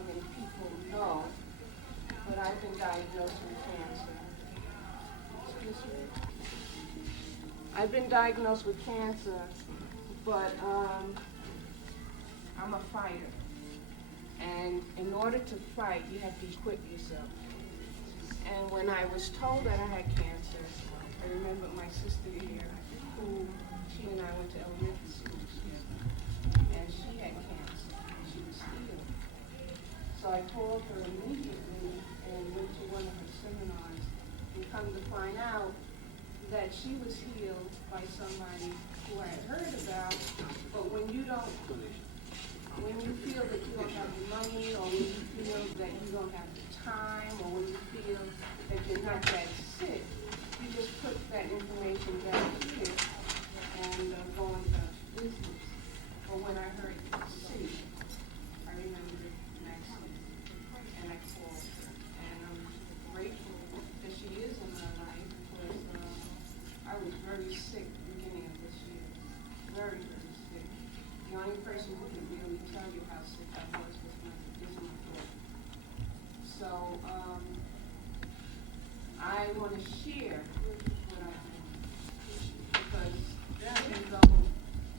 how many people know, but I've been diagnosed with cancer. Excuse me? I've been diagnosed with cancer, but I'm a fighter. And in order to fight, you have to equip yourself. And when I was told that I had cancer, I remember my sister here, who she and I went to elementary school together, and she had cancer, and she was healed. So I called her immediately and went to one of her seminars, and come to find out that she was healed by somebody who I had heard about, but when you feel that you don't have the money, or when you feel that you don't have the time, or when you feel that you're not that sick, you just put that information down here and go on about your business. But when I heard sick, I remembered Maxine, and I called her. And I'm grateful that she is in my life, because I was very sick at the beginning of this year. Very, very sick. The only person who can really tell you how sick I was my daughter. So I want to share what I do, because even though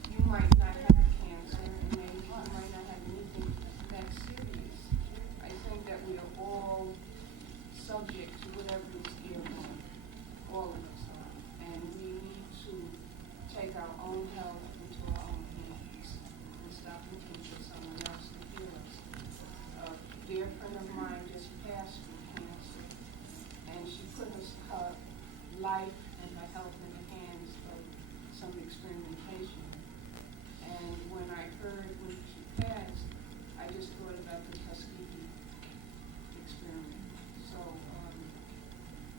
you might not have cancer, and maybe you might not have anything that serious, I think that we are all subject to whatever is earmarked. All of us are. And we need to take our own health into our own hands and stop looking for someone else to heal us. A dear friend of mine just passed from cancer, and she put her life and her health in the hands of some experimentation. And when I heard when she passed, I just thought about the Tuskegee experiment. So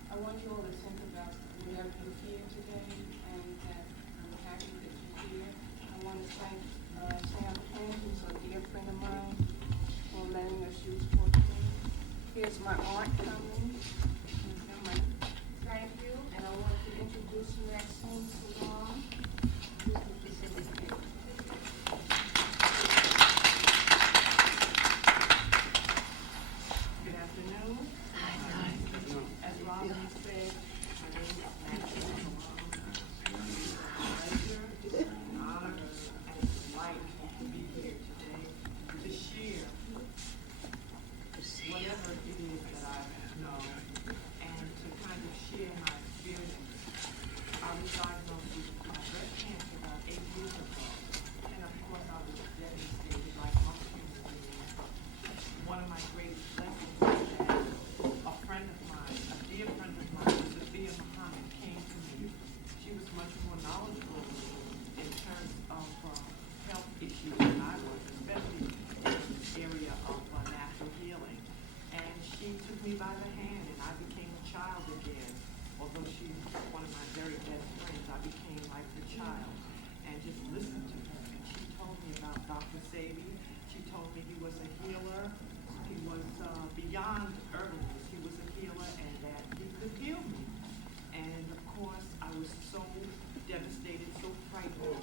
I want you all to think about whatever you hear today, and that I'm happy that you're here. I want to thank Sam Kent, who's a dear friend of mine, for letting us use portrait. Here's my aunt coming. Thank you, and I want to introduce Maxine Salon, who's the facilitator. Good afternoon. As Robin said, my name is Maxine Salon. It's a pleasure, it's an honor, and it's a delight to be here today to share whatever it is that I know, and to kind of share my experience. I was diagnosed with breast cancer about 8 years ago, and of course I was devastated like most human beings. One of my greatest blessings is that a friend of mine, a dear friend of mine, Sophia Muhammad, came to me. She was much more knowledgeable in terms of health issues than I was, especially in the area of natural healing. And she took me by the hand, and I became a child again. Although she's one of my very best friends, I became like her child and just listened to her. And she told me about Dr. Sabi. She told me he was a healer. He was beyond herbalist. He was a healer, and that he could heal me. And of course, I was so devastated, so frightened.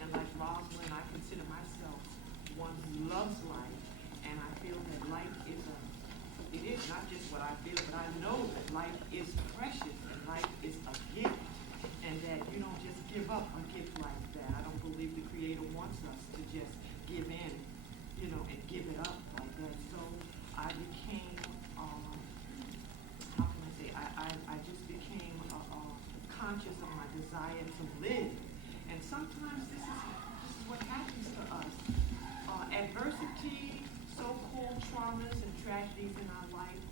And like Rosalind, I consider myself one who loves life, and I feel that life is it is not just what I feel, but I know that life is precious and life is a gift, and that you don't just give up a gift like that. I don't believe the Creator wants us to just give in, and give it up like that. So I became, how can I say, I just became conscious of my desire to live. And sometimes this is what happens to us. Adversity, so-called traumas and tragedies in our life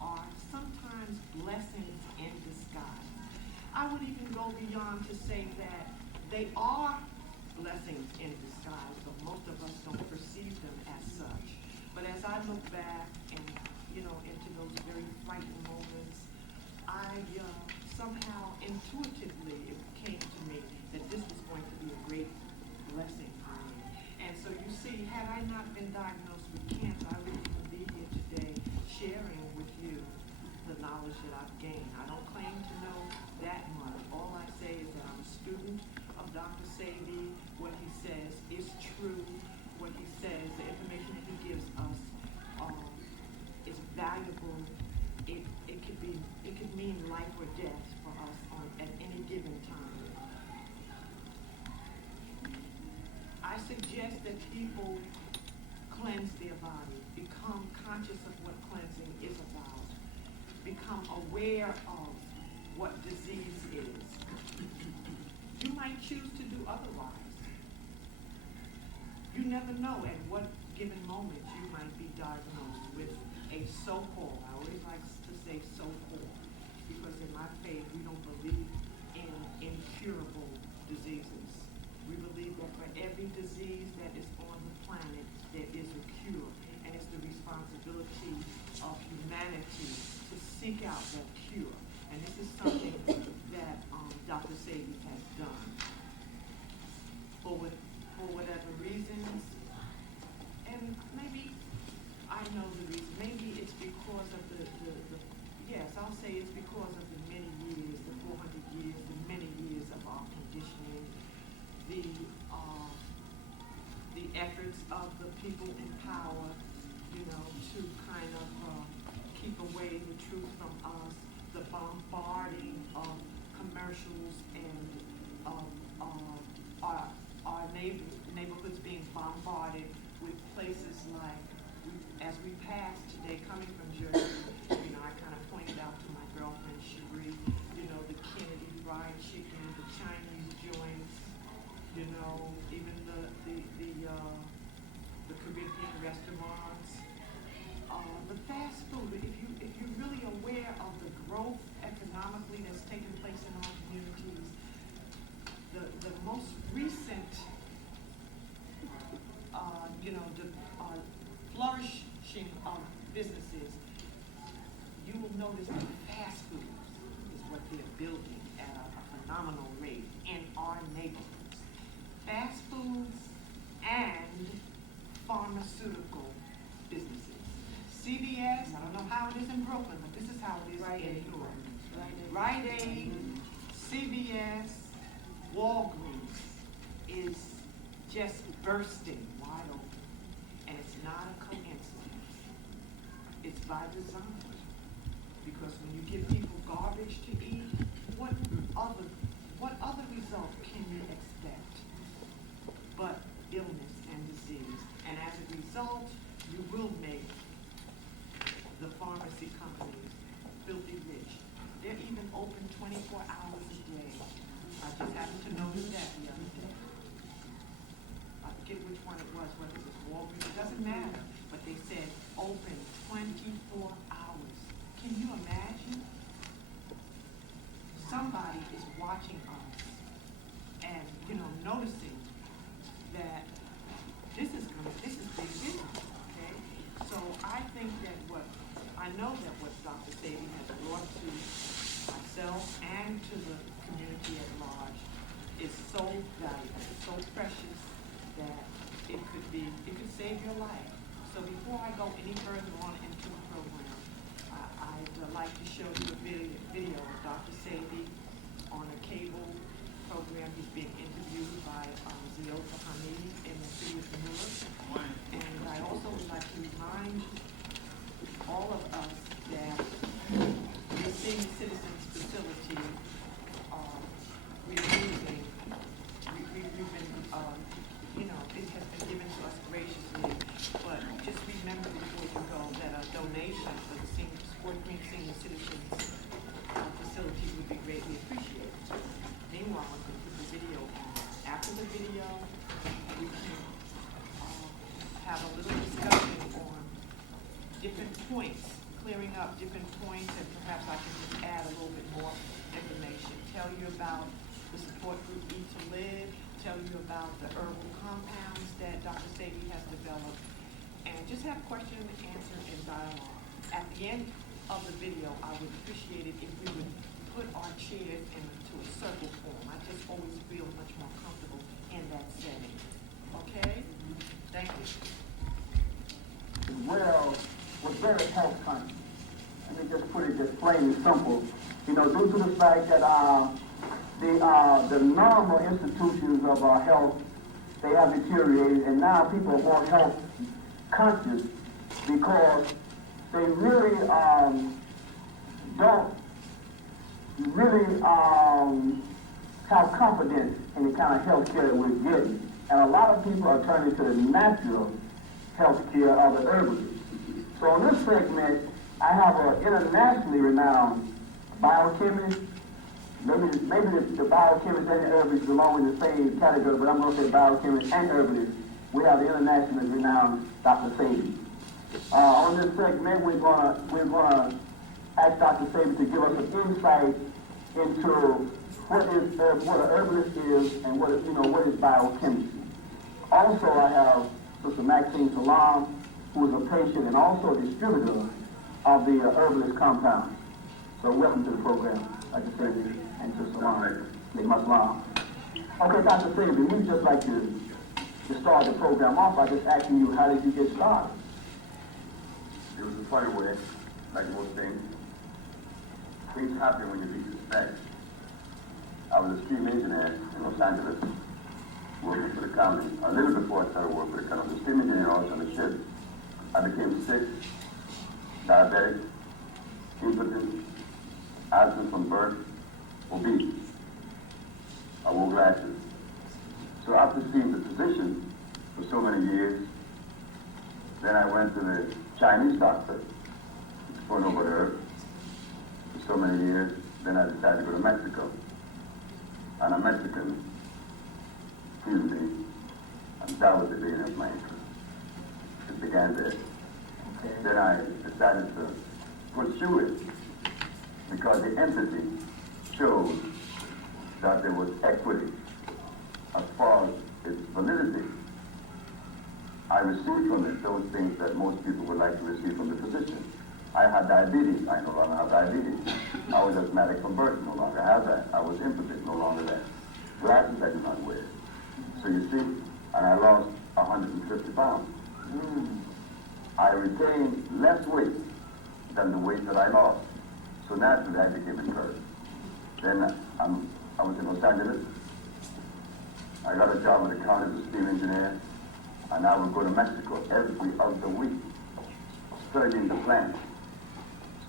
are sometimes blessings in disguise. I would even go beyond to say that they are blessings in disguise, but most of us don't perceive them as such. But as I look back and, into those very frightening moments, I somehow intuitively it came to me that this was going to be a great blessing for me. And so you see, had I not been diagnosed with cancer, I wouldn't even be here today sharing with you the knowledge that I've gained. I don't claim to know that much. All I say is that I'm a student of Dr. Sabi. What he says is true. What he says, the information that he gives us life or death for us at any given time. I suggest that people cleanse their body, become conscious of what cleansing is about, become aware of what disease is. You might choose to do otherwise. You never know at what given moment you might be diagnosed with a so-called, I always like to say so-called, because in my faith we don't believe in incurable diseases. We believe that for every disease that is on the planet, there is a cure, and it's the responsibility of humanity to seek out that cure. And this is something that Dr. Sadie has done. For whatever reasons, and maybe I know the reason. Maybe it's because of the yes, I'll say it's because of the many years, the 400 years, the many years of our conditioning, the efforts of the people in power, to kind of keep away the truth from us, the bombarding of commercials and our neighborhoods being bombarded with places like, as we passed today coming from Jersey, I kind of pointed out to my girlfriend Cherie, the Kennedy fried chicken, the Chinese joints, even the Caribbean restaurants, the fast food. If you're really aware of the growth economically that's taking place in our communities, the most recent, the flourishing of businesses, you will notice that fast food is what they're building at a phenomenal rate in our neighborhoods. Fast foods and pharmaceutical businesses. CVS, I don't know how it is in Brooklyn, but this is how it is in Newark. Rite Aid, CVS, Walgreens is just bursting wide open. And it's not a coincidence. It's by design. Because when you give people garbage to eat, what other result can you expect but illness and disease? And as a result, you will make the pharmacy companies filthy rich. They're even open 24 hours a day. I just happened to notice that the other day. I forget which one it was, whether it was Walgreens, it doesn't matter. But they said open 24 hours. Can you imagine? Somebody is watching us and, noticing that this is big business, okay? So I think that I know that what Dr. Sadie has brought to myself and to the community at large is so valuable, so precious that it could save your life. So before I go any further on into the program, I'd like to show you a video of Dr. Sadie on a cable program. He's being interviewed by Ziota Hamid in the city of Newark. And I also would like to remind all of us that the senior citizens facility we've been, it has been given to us graciously, but just remember before you go that a donation for the Sport Green Senior Citizens facility would be greatly appreciated. Meanwhile, I'm going to put the video on. After the video, we can have a little discussion on different points, clearing up different points, and perhaps I can just add a little bit more information. Tell you about the support group Eat to Live, tell you about the herbal compounds that Dr. Sadie has developed, and just have question and answer and dialogue. At the end of the video, I would appreciate it if we would put our chairs into a circle form. I just always feel much more comfortable in that setting. Okay? Thank you. Well, was very health conscious. Let me just put it just plain and simple. Due to the fact that the normal institutions of our health, they have deteriorated, and now people are more health conscious because they really don't really have confidence in the kind of health care that we're getting. And a lot of people are turning to the natural health care of the herbalists. So in this segment, I have an internationally renowned biochemist. Maybe the biochemist and the herbalist belong in the same category, but I'm going to say biochemist and herbalist. We have the internationally renowned Dr. Sadie. On this segment, we're gonna ask Dr. Sadie to give us an insight into what a herbalist is and what is biochemistry. Also, I have Sister Maxine Salam, who is a patient and also a distributor of the herbalist compound. So welcome to the program, Dr. Sadie and Sister Salam. Okay, Dr. Sadie, we'd just like to start the program off by just asking you, how did you get started? It was a funny way, like most things. Things happen when you least expect. I was a steam engineer in Los Angeles, working for the county. A little before I started working for the county, I was a steam engineer also on the ship. I became sick, diabetic, impotent, asthma from birth, obese. I wore glasses. So after seeing the physician for so many years, then I went to the Chinese doctor for an herb for so many years. Then I decided to go to Mexico. And a Mexican healed me, and that was the beginning of my interest. It began there. Okay. Then I decided to pursue it because the entity showed that there was equity as far as its validity. I received from it those things that most people would like to receive from the physician. I had diabetes. I no longer have diabetes. I was asthmatic from birth. No longer have that. I was impotent. No longer that. Glasses I do not wear. So you see, and I lost 150 pounds. I retained less weight than the weight that I lost. So naturally I became encouraged. Then I was in Los Angeles. I got a job with the county as a steam engineer. And I would go to Mexico every other week, studying the plant.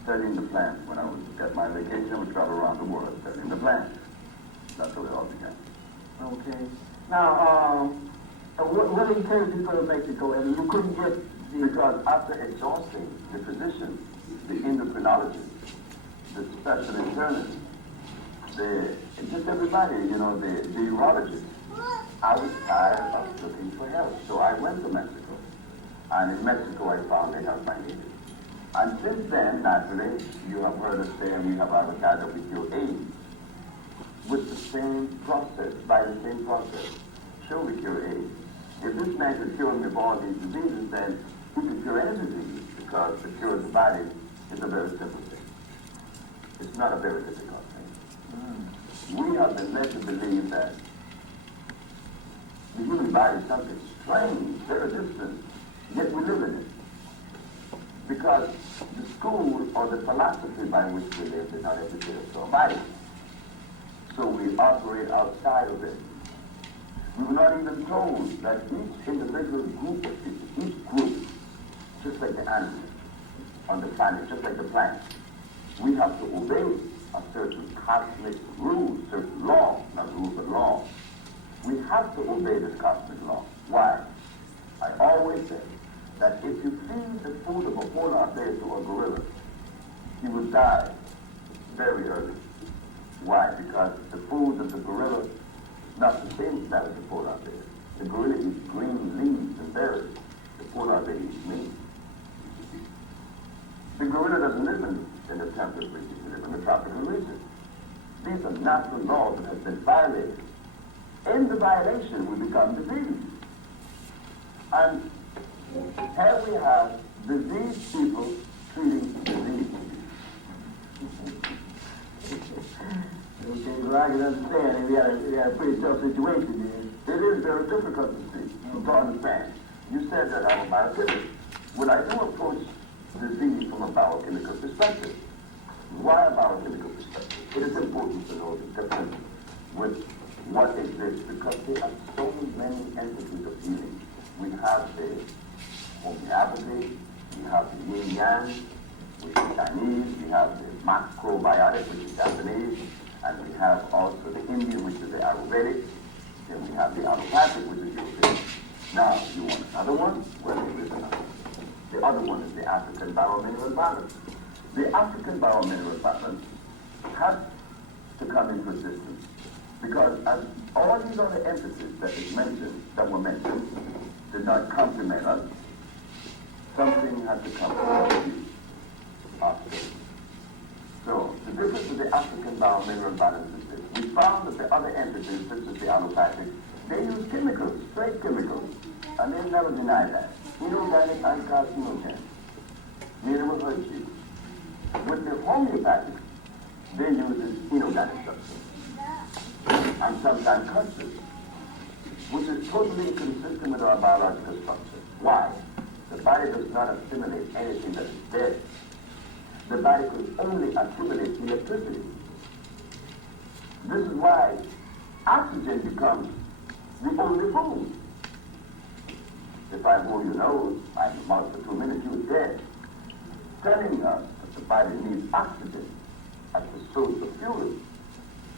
When I would get my vacation, I would travel around the world studying the plant. That's how it all began. Okay. Now, what encouraged you to go to Mexico? And you couldn't get because after exhausting the physician, the endocrinologist, the special internist, just everybody, the urologist, I was tired of looking for help. So I went to Mexico. And in Mexico, I found the help I needed. And since then, naturally, you have heard us say, and we have advertised that we cure AIDS with the same process, by the same process. Sure, we cure AIDS. If this man could cure me of all these diseases, then he could cure any disease, because the cure of the body is a very simple thing. It's not a very difficult thing. We have been led to believe that the human body is something strange, very distant, yet we live in it. Because the school or the philosophy by which we live is not educated to our body. So we operate outside of it. We were not even told that each individual group of people, each group, just like the animals on the planet, just like the plant, we have to obey a certain cosmic rule, certain law, not rule but law. We have to obey this cosmic law. Why? I always say that if you feed the food of a polar bear to a gorilla, he will die very early. Why? Because the food of the gorilla is not the same as that of the polar bear. The gorilla eats green leaves and berries. The polar bear eats meat. The gorilla doesn't live in the temperate region. They live in the tropical region. These are natural laws that have been violated. In the violation, we become diseased. And here we have diseased people treating disease. Okay, well, I can understand. We had a pretty tough situation there. It is very difficult to understand. You said that I'm a biochemist. When I do approach disease from a biochemical perspective, why a biochemical perspective? It is important to know the difference with what exists, because there are so many entities of healing. We have the homeopathy, we have the yin yang, we have the Chinese, we have the macrobiotic, which is Japanese, and we have also the Indian, which is the Ayurvedic, then we have the allopathic, which is European. Now, you want another one? Well, there is another one. The other one is the African biomineral balance. The African biomineral balance has to come into existence because as all these other entities that were mentioned, did not complement us, something had to come from you after. So the difference with the African biomineral balance is this. We found that the other entities, such as the allopathic, they use chemicals, straight chemicals, and they never deny that. Inorganic and carcinogen. Neither will hurt you. With the homeopathic, they use this inorganic substance, and sometimes cultures, which is totally inconsistent with our biological structure. Why? The body does not assimilate anything that is dead. The body could only accumulate electricity. This is why oxygen becomes the only food. If I hold your nose, I can mouth for 2 minutes, you're dead. Telling us that the body needs oxygen as the source of fuel.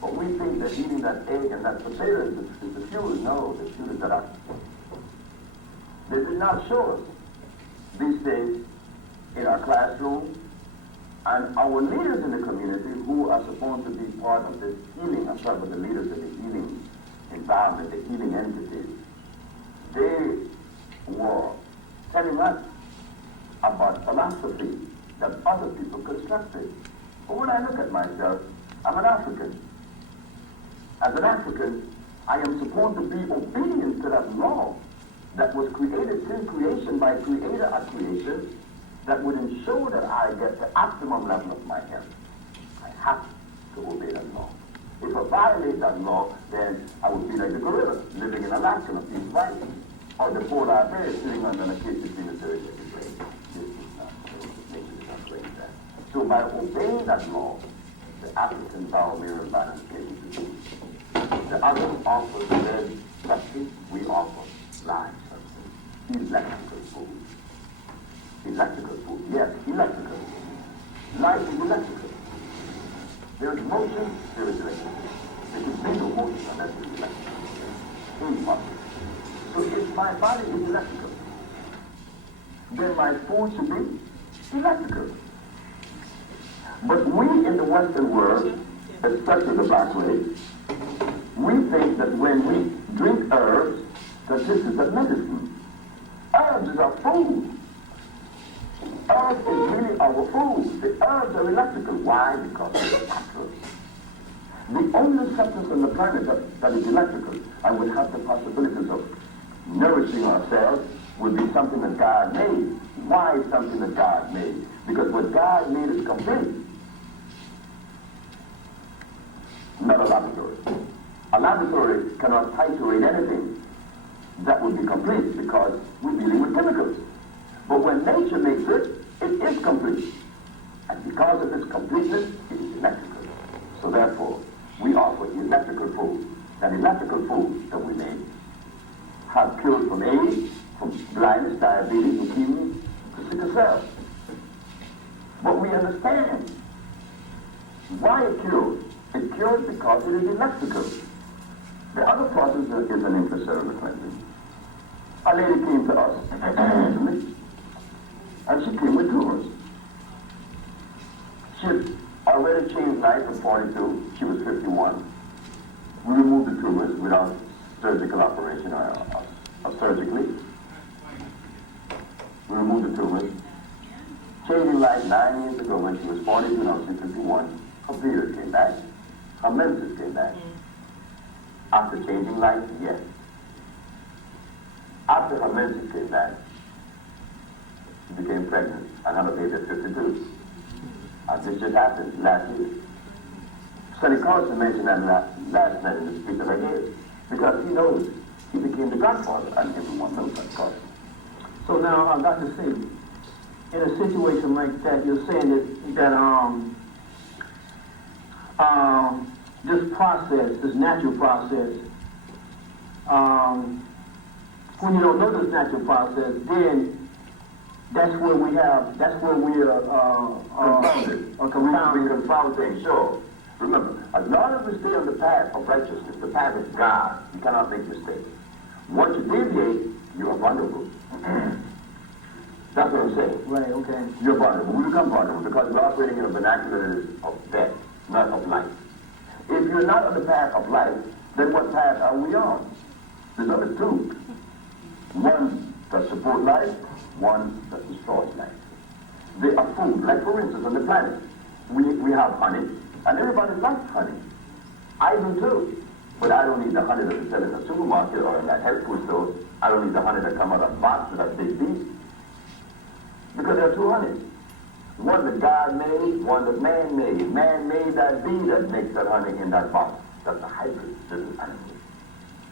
But we think that eating that egg and that potato is the fuel. No, the fuel is that oxygen. They did not show us these things in our classroom, and our leaders in the community who are supposed to be part of this healing, I'm talking about the leaders of the healing environment, the healing entities, they were telling us about philosophy that other people constructed. But when I look at myself, I'm an African. As an African, I am supposed to be obedient to that law that was created since creation by creator at creation that would ensure that I get the optimum level of my health. I have to obey that law. If I violate that law, then I would be like the gorilla living in Alaska of these rights, or the polar bear sitting under a cage between the 30 and the grave. This is not great. Nature is not great that. So by obeying that law, the African biomineral balance came into being. The others offer red substance, we offer lime substance, electrical food. Electrical food, yes, electrical. Life is electrical. There is motion, there is electricity. There can be no motion unless it is electrical. Impossible. So if my body is electrical, then my food should be electrical. But we in the Western world, especially the black race, we think that when we drink herbs, that this is a medicine. Herbs is our food. Herbs is really our food. The herbs are electrical. Why? Because they're natural. The only substance on the planet that is electrical and would have the possibilities of nourishing ourselves would be something that God made. Why something that God made? Because what God made is complete. Not a laboratory. A laboratory cannot titrate anything that would be complete because we're dealing with chemicals. But when nature makes it, it is complete. And because of its completeness, it is electrical. So therefore, we offer electrical food. That electrical food that we make have cured from AIDS, from blindness, diabetes, leukemia, to sickle cell. But we understand why it cures. It cures because it is electrical. The other process is an intracellular cleansing. A lady came to us, and she came with tumors. She had already changed life at 42. She was 51. We removed the tumors without surgical operation or surgically. We removed the tumors. Changing life 9 years ago when she was 42, now she's 51. Her period came back. Her menses came back. After changing life, yes. After her menses came back, she became pregnant and had a baby at 52. And this just happened last year. Sonny Carlson mentioned that last night in the speech that I gave, because he knows he became the godfather, and everyone knows that Carlson. So now, Dr. C, in a situation like that, you're saying that this process, this natural process, when you don't know this natural process, then that's where we are confounded. We confound things, sure. Remember, as long as we stay on the path of righteousness, the path of God, you cannot make mistakes. Once you deviate, you are vulnerable. That's what I'm saying. Right, okay. You're vulnerable. We become vulnerable because we're operating in a vernacular that is of death, not of life. If you're not on the path of life, then what path are we on? There's only two. One that supports life, one that destroys life. They are food. Like for instance, on the planet, we have honey, and everybody likes honey. I do too. But I don't need the honey that they sell in the supermarket or in that health food store. I don't need the honey that comes out of a box with that big bee. Because there are two honeys. One that God made, one that man made. Man made that bee that makes that honey in that box. That's a hybrid little animal.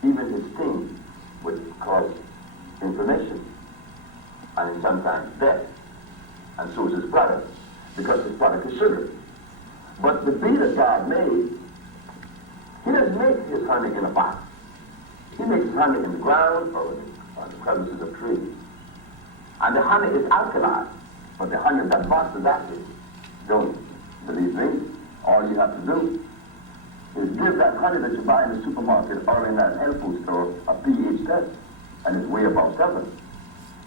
Even his sting would cause inflammation and sometimes death. And so is his product, because his product is sugar. But the bee that God made, he doesn't make his honey in a box. He makes his honey in the ground or on the crevices of trees. And the honey is alkaline, but the honey in that box is acid. Don't believe me? All you have to do is give that honey that you buy in the supermarket or in that health food store a pH test, and it's way above 7.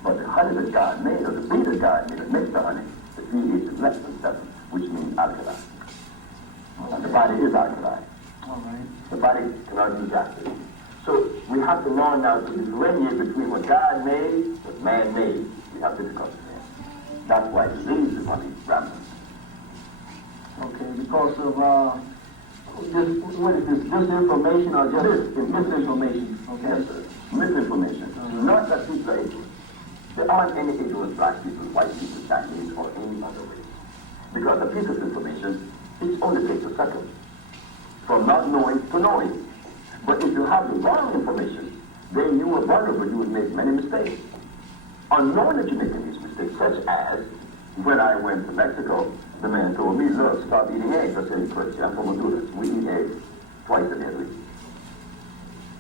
But the honey that God made, or the bee that God made that makes the honey, the pH is less than 7, which means alkaline. Okay. And the body is alkaline. All right. The body cannot use acid. So we have to learn now to differentiate between what God made, what man made. We have difficulty there. That's why disease is running rampant. Okay, because of what is this, disinformation or just misinformation? Okay. Yes, sir. Misinformation. Not that people are ignorant. There aren't any ignorant black people, white people, Chinese, or any other race. Because a piece of information, it only takes a second. From not knowing to knowing. But if you have the wrong information, then you are vulnerable. You would make many mistakes. Unknowing that you're making these mistakes, such as when I went to Mexico, the man told me, look, stop eating eggs. I said, first, I'm from Honduras. We eat eggs twice a day a week.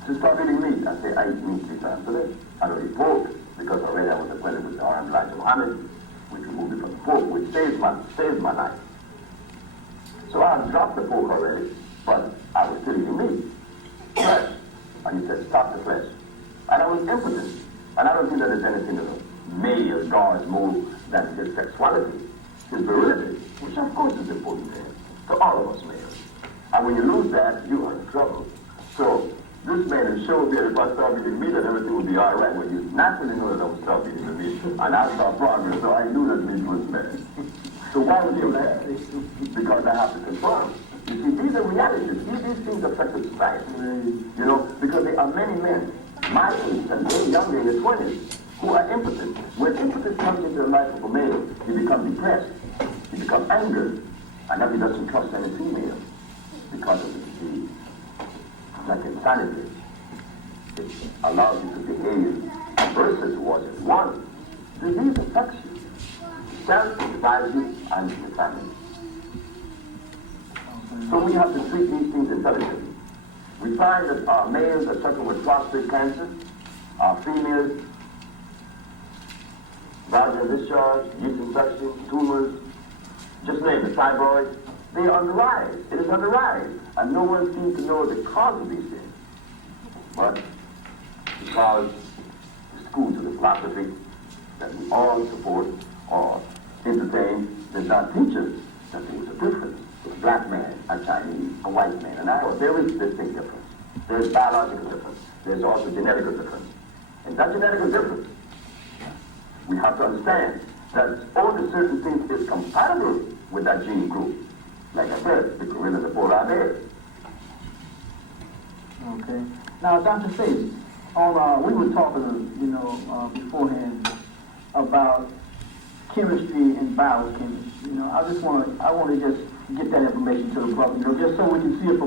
So stop eating meat. I say, I eat meat 3 times a day. I don't eat pork because already I was acquainted with the Armed Elijah Muhammad, which removed me from the pork, which saved my life. So I dropped the pork already, but I was still eating meat. Flesh. And he said, stop the flesh. And I was impotent. And I don't think that there's anything that a male guards more than his sexuality, his virility, which of course is important to him, to all of us males. And when you lose that, you are in trouble. So this man showed me that if I start eating meat, that everything would be all right. Well, you naturally know that I would stop eating the meat, and I saw progress, so I knew that meat was bad. So why would you laugh? Because I have to confirm. You see, these are realities. These things affect the society. You know, because there are many men, my age and very younger in their 20s, who are impotent. When impotence comes into the life of a male, he becomes depressed, he becomes angry, and then he doesn't trust any female because of the disease. Like insanity. It allows you to behave adversely towards it. One, disease affects you. Self, society, and the family. So we have to treat these things intelligently. We find that our males are suffering with prostate cancer, our females, vaginal discharge, yeast infection, tumors, just name it, fibroids, they are on the rise. It is on the rise. And no one seems to know the cause of these things. But because the schools of the philosophy that we all support or entertain does not teach us that there is a difference. A black man, a Chinese, a white man, and I. There is distinct difference. There is biological difference. There's also genetical difference. And that genetical difference, we have to understand that only certain things is compatible with that gene group. Like I said, the gorilla and the polar bear. Okay. Now, Dr. Faith, we were talking, beforehand about chemistry and biochemistry. I want to just get that information to the public, just so we can see it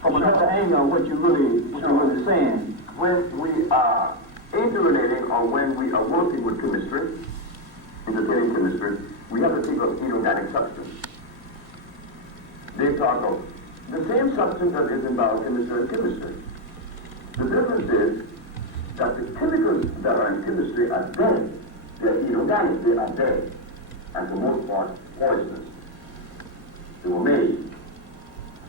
from another angle what you're really saying. When we are interrelating or when we are working with chemistry, entertaining chemistry, we have to think of inorganic substance. They talk of the same substance that is in biochemistry and chemistry. The difference is that the chemicals that are in chemistry are dead They eat organic, they are dead, and for the most part, poisonous. They were made.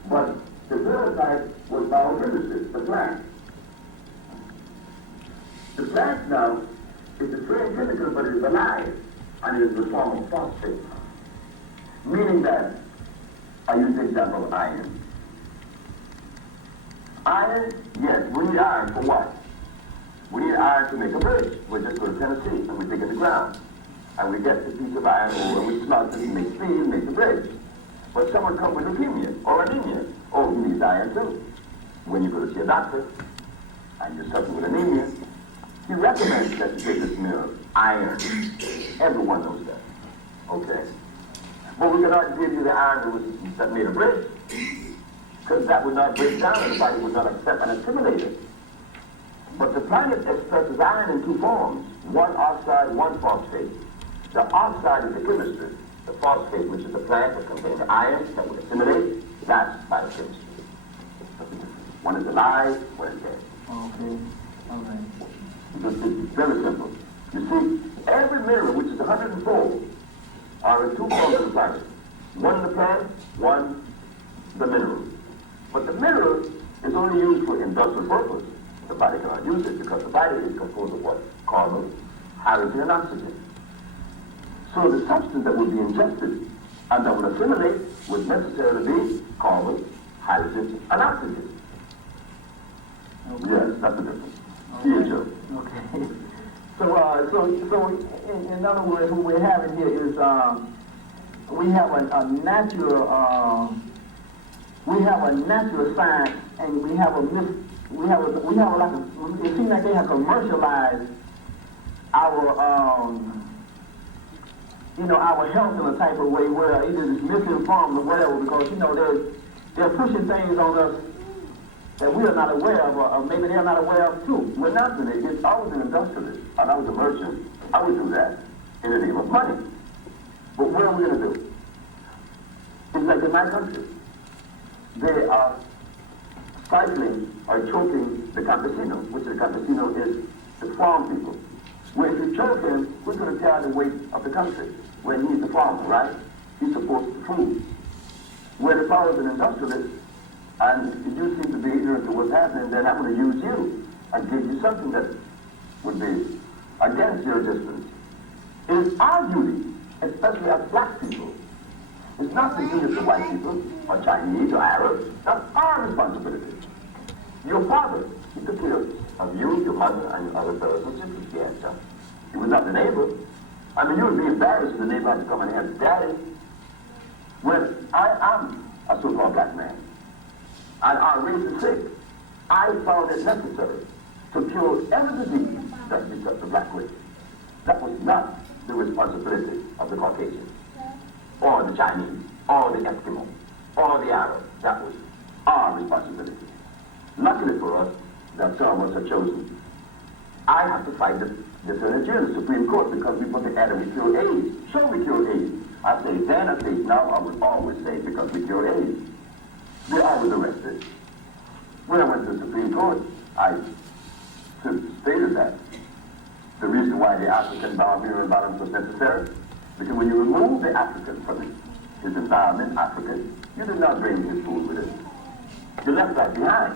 But the parasite was biogenesis, the plant. The plant now is the same chemical, but it is alive, and it is the form of phosphate. Meaning that, I use the example of iron. Iron, yes, we need iron for what? We need iron to make a bridge. We just go to Tennessee and we dig in the ground. And we get the piece of iron ore and we smelt it and make steel and make the bridge. But someone comes with leukemia or anemia. Oh, he needs iron too. When you go to see a doctor and you're suffering with anemia, he recommends that you take this mineral, iron. Everyone knows that. Okay. But we cannot give you the iron that made a bridge, because that would not break down and the body would not accept and assimilate it. But the planet expresses iron in two forms, one oxide, one phosphate. The oxide is the chemistry. The phosphate, which is the plant that contains the iron that would assimilate, that's biochemistry. One is alive, one is dead. Okay. All right. It's very simple. You see, every mineral, which is 104, are in two forms of the planet. One the plant, one the mineral. But the mineral is only used for industrial purpose. The body cannot use it because the body is composed of what? Carbon, hydrogen, and oxygen. So the substance that would be ingested and that would assimilate would necessarily be carbon, hydrogen, and oxygen. Okay. Yes, that's the difference. Okay. Here, Joe. Okay. So in other words, what we're having here is we have a natural science, and we have like a, it seems like they have commercialized our our health in a type of way where either it's misinformed or whatever, because they're pushing things on us that we are not aware of, or maybe they're not aware of too. We're not doing it. If I was an industrialist and I was a merchant, I would do that in the name of money. But what are we going to do? It's like in my country. They are stifling or choking the campesino, which the campesino is the farm people. Where if you choke him, who's going to carry the weight of the country? When he's the farmer, right? He's supposed to prove. Where if I was an industrialist, and you seem to be ignorant to what's happening, then I'm going to use you and give you something that would be against your existence. It is our duty, especially as black people. It's not the duty of the white people, or Chinese, or Arabs. That's our responsibility. Your father, he took care of you, your mother, and your other brothers and sisters. Yes, sir. He was not the neighbor. I mean, you would be embarrassed if the neighbor had to come and have daddy. When I am a so-called black man, and our race is sick, I found it necessary to cure every disease that besets the black race. That was not the responsibility of the Caucasian, or the Chinese, or the Eskimo, or the Arab. That was our responsibility. Luckily for us, that some of us are chosen. I have to fight the Attorney General, the Supreme Court, because we put the ad and we cure AIDS. Sure, we cure AIDS. I say then, I say now, I would always say because we cure AIDS. They always arrested. When I went to the Supreme Court, I stated that the reason why the African boundary environment was necessary, because when you remove the African from his environment, African, you did not bring his food with it. You left that behind.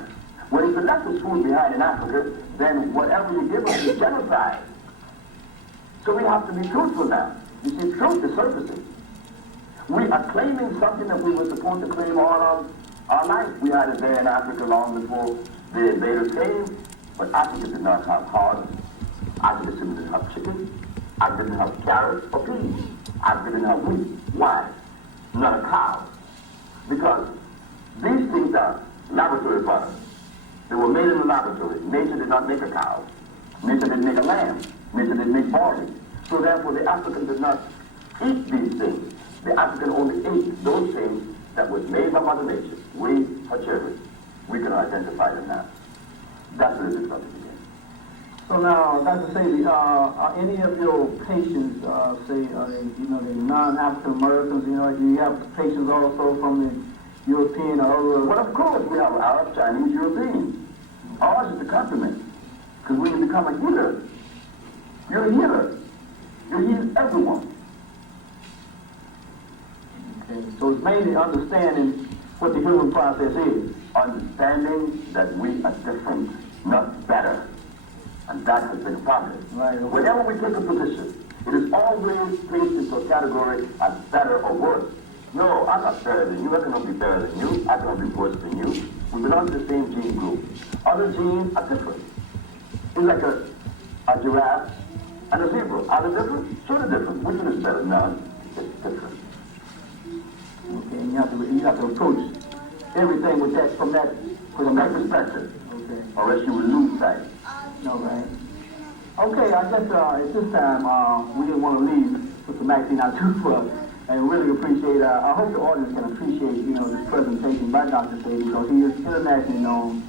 When you left his food behind in Africa, then whatever you give him is genocide. So we have to be truthful now. You see, truth is surfacing. We are claiming something that we were supposed to claim all of our life. We had it there in Africa long before the invaders came, but Africa did not have hogs. Africa didn't have chicken. Africa didn't have carrots or peas. Africa didn't have wheat. Why? Not a cow. Because these things are laboratory products. They were made in the laboratory. Nature did not make a cow. Nature didn't make a lamb. Nature didn't make barley. So therefore the African did not eat these things. The African only ate those things that was made by Mother Nature. We are children. We can identify them now. That's where it's going to begin. So now, Dr. Sadie, are any of your patients, say, are they, the non-African Americans, do you have patients also from the European or other? Well, of course, we have Arab, Chinese, Europeans. Ours is the compliment. Because when you become a healer, you're a healer. It heals everyone. Okay. So it's mainly understanding what the healing process is. Understanding that we are different, not better. And that has been promised. Right. Whenever we take a position, it is always placed into a category as better or worse. No, I'm not better than you. I cannot be better than you. I cannot be worse than you. We belong to the same gene group. Other genes are different. It's like a giraffe and a zebra. Are they different? Sure they're different. Which one is better? None. It's different. Okay, and you have to approach everything with that from that Perspective. Okay. Or else you will lose sight. No, right. Okay, I guess at this time we didn't want to leave Sister Maxine out too far, and really appreciate. I hope the audience can appreciate, this presentation by Dr. Sadie, because he is internationally known,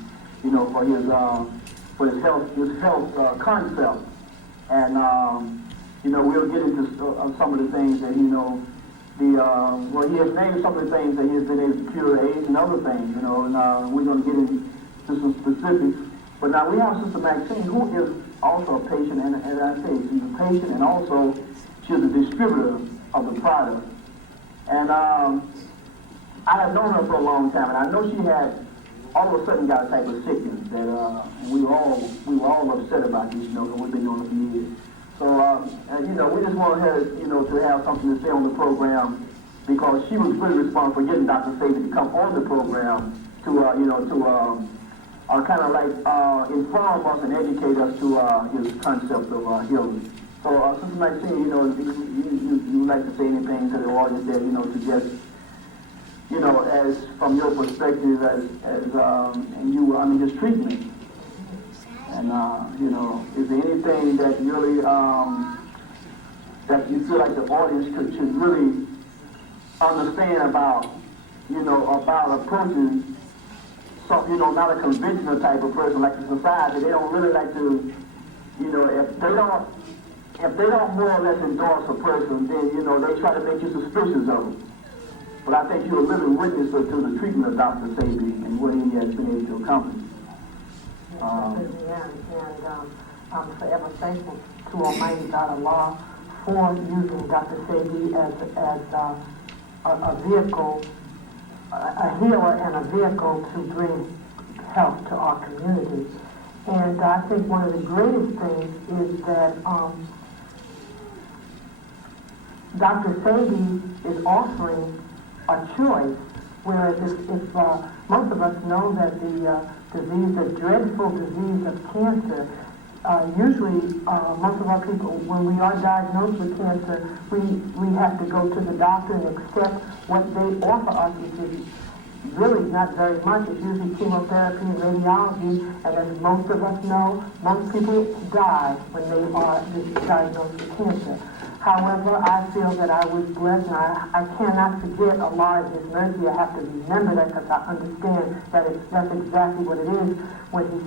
for his health concept, and we'll get into some of the things that he has named some of the things that he has been able to cure AIDS and other things, and we're going to get into some specifics. But now we have Sister Maxine, who is also a patient, and as I say, she's a patient, and also she's a distributor of the product. And I have known her for a long time, and I know she had all of a sudden got a type of sickness that we were all upset about this, because we've been doing it for years. So we just want her, to have something to say on the program, because she was really responsible for getting Dr. Sadie to come on the program to kind of like inform us and educate us to his concept of healing. So, Sister Maxine, you would like to say anything to the audience there, to just, as from your perspective his treatment, and is there anything that really that you feel like the audience should really understand about, about approaching? So, not a conventional type of person like the society. They don't really like to, if they don't more or less endorse a person, then, they try to make you suspicious of them. But I think you're a living witness to the treatment of Dr. Sadie and what he has been able to accomplish. I'm forever thankful to Almighty God Allah for using Dr. Sadie as a vehicle, a healer and a vehicle to bring health to our community. And I think one of the greatest things is that Dr. Sadie is offering a choice, whereas if most of us know that the dreadful disease of cancer, usually most of our people, when we are diagnosed with cancer, we have to go to the doctor and accept what they offer us, which is really not very much. It's usually chemotherapy and radiology, and as most of us know, most people die when they are diagnosed with cancer. However, I feel that I was blessed, and I cannot forget Allah and His mercy. I have to remember that, because I understand that that's exactly what it is when He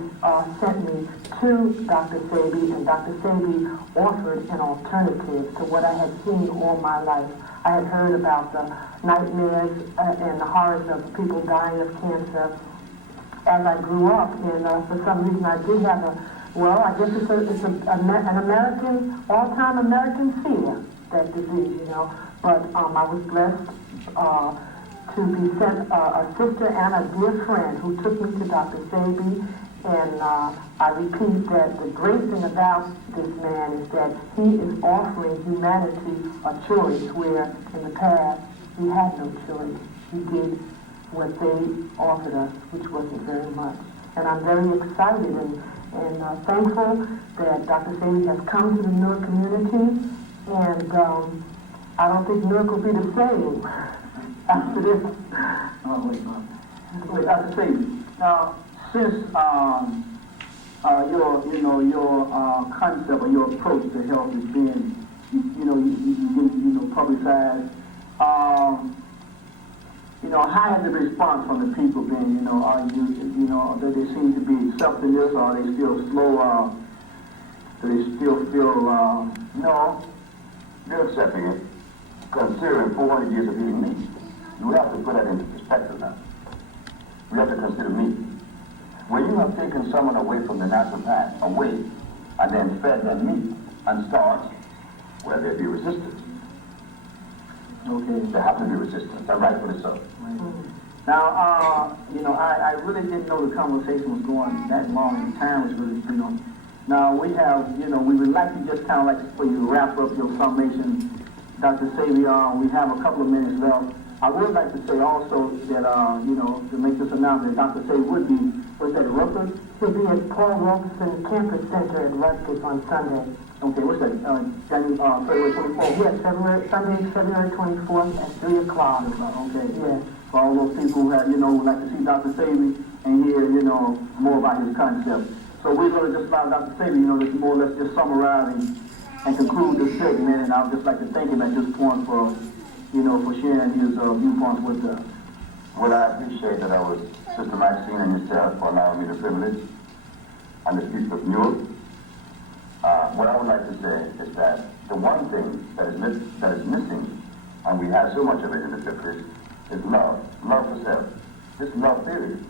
sent me to Dr. Sadie, and Dr. Sadie offered an alternative to what I had seen all my life. I had heard about the nightmares and the horrors of people dying of cancer as I grew up, and for some reason I did have I guess it's an American, all-time American fear, that disease, But I was blessed to be sent a sister and a dear friend who took me to Dr. Sadie, and I repeat that the great thing about this man is that he is offering humanity a choice where in the past he had no choice. He did what they offered us, which wasn't very much. And I'm very excited and thankful that Dr. Sadie has come to the Newark community, and I don't think Newark will be the same after this. Wait, Dr. Sadie. Now, since your concept or your approach to health is being, you publicized, how has the response from the people been? Do they seem to be accepting this, or are they still slow? Do they still feel, No, they're accepting it. Considering 400 years of eating meat, you have to put that into perspective now. We have to consider meat. When you have taken someone away from the natural path, away, and then fed them meat and starch, where there be resistance. Okay. There have to be resistance, and rightfully so. Now, I really didn't know the conversation was going that long, and time was really, Now, we have, we would like to just kind of like for you to wrap up your summation, Dr. Savion. We have a couple of minutes left. I would like to say also that, to make this announcement, Dr. Say would be, what's that, Rutgers? We'll be at Paul Robeson Campus Center at Rutgers on Sunday. Okay, what's that, February 24th? Yes, Sunday, February 24th at 3 o'clock. Okay. Yes. For all those people who have, would like to see Dr. Sabi and hear, more about his concept. So we're going to just allow Dr. Sabi, just more or less just summarize and conclude this segment. And I would just like to thank him at this point for, for sharing his viewpoints with us. Well, I appreciate that I was Sister Maxine and yourself for allowing me the privilege and to speak with you. What I would like to say is that the one thing that is missing, and we have so much of it in the scriptures, is love. Love for self. Just love, period.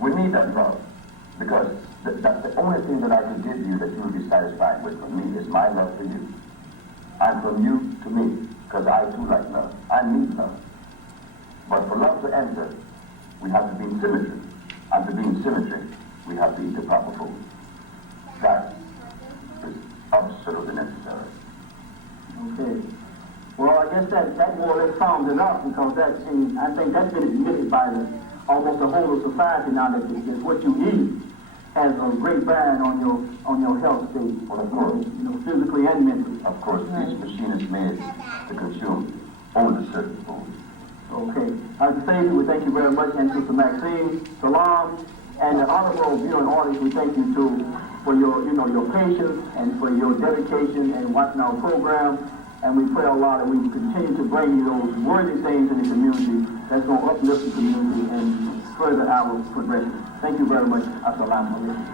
We need that love, because the only thing that I can give you that you will be satisfied with from me is my love for you. And from you to me, because I too like love. I need love. But for love to enter, we have to be in symmetry. And to be in symmetry, we have to eat the proper food. That is absolutely necessary. Okay. Well, I guess that more or less sums it up, because I think that's been admitted by almost the whole of society now, that what you eat has a great bearing on your health state. Well, of course. Physically and mentally. Of course, each machine is made to consume only certain food. Okay. Dr. Sadie, we thank you very much, and Sister Maxine, Salam, and the honorable viewing audience, we thank you too for your, your patience and for your dedication and watching our program. And we pray, Allah, that we will continue to bring you those worthy things in the community that's going to uplift the community and further our progression. Thank you very much. Assalamu alaikum.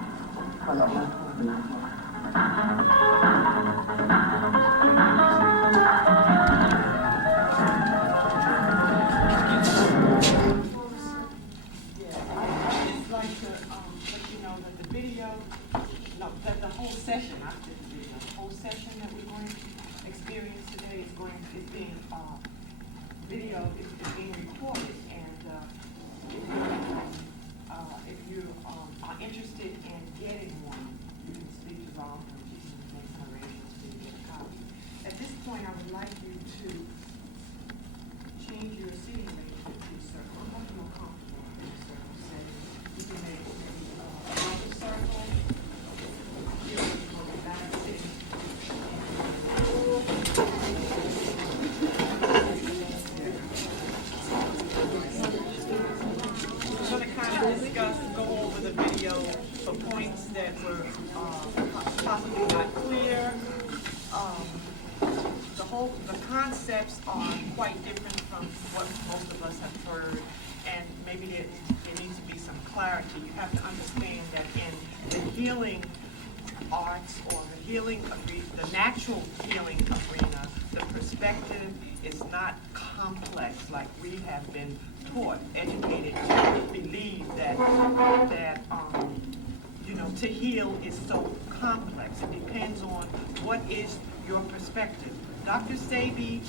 The whole session, not just the video, the whole session that we're going to experience today is being video is being recorded, and if you are interested in getting one, you can speak to Rob or Jesus and make some arrangements to get a copy. At this point, I would like you to change your seating arrangement to a circle. I'm much more comfortable in a circle setting. You can make maybe a round circle. Go over the video for points that were possibly not clear. The concepts are quite different from what most of us have heard, and maybe there needs to be some clarity. You have to understand that in the healing arts or the healing arena, the natural healing arena, the perspective is not complex like we have been taught, educated to believe that to heal is so complex. It depends on what is your perspective. Dr. Sabi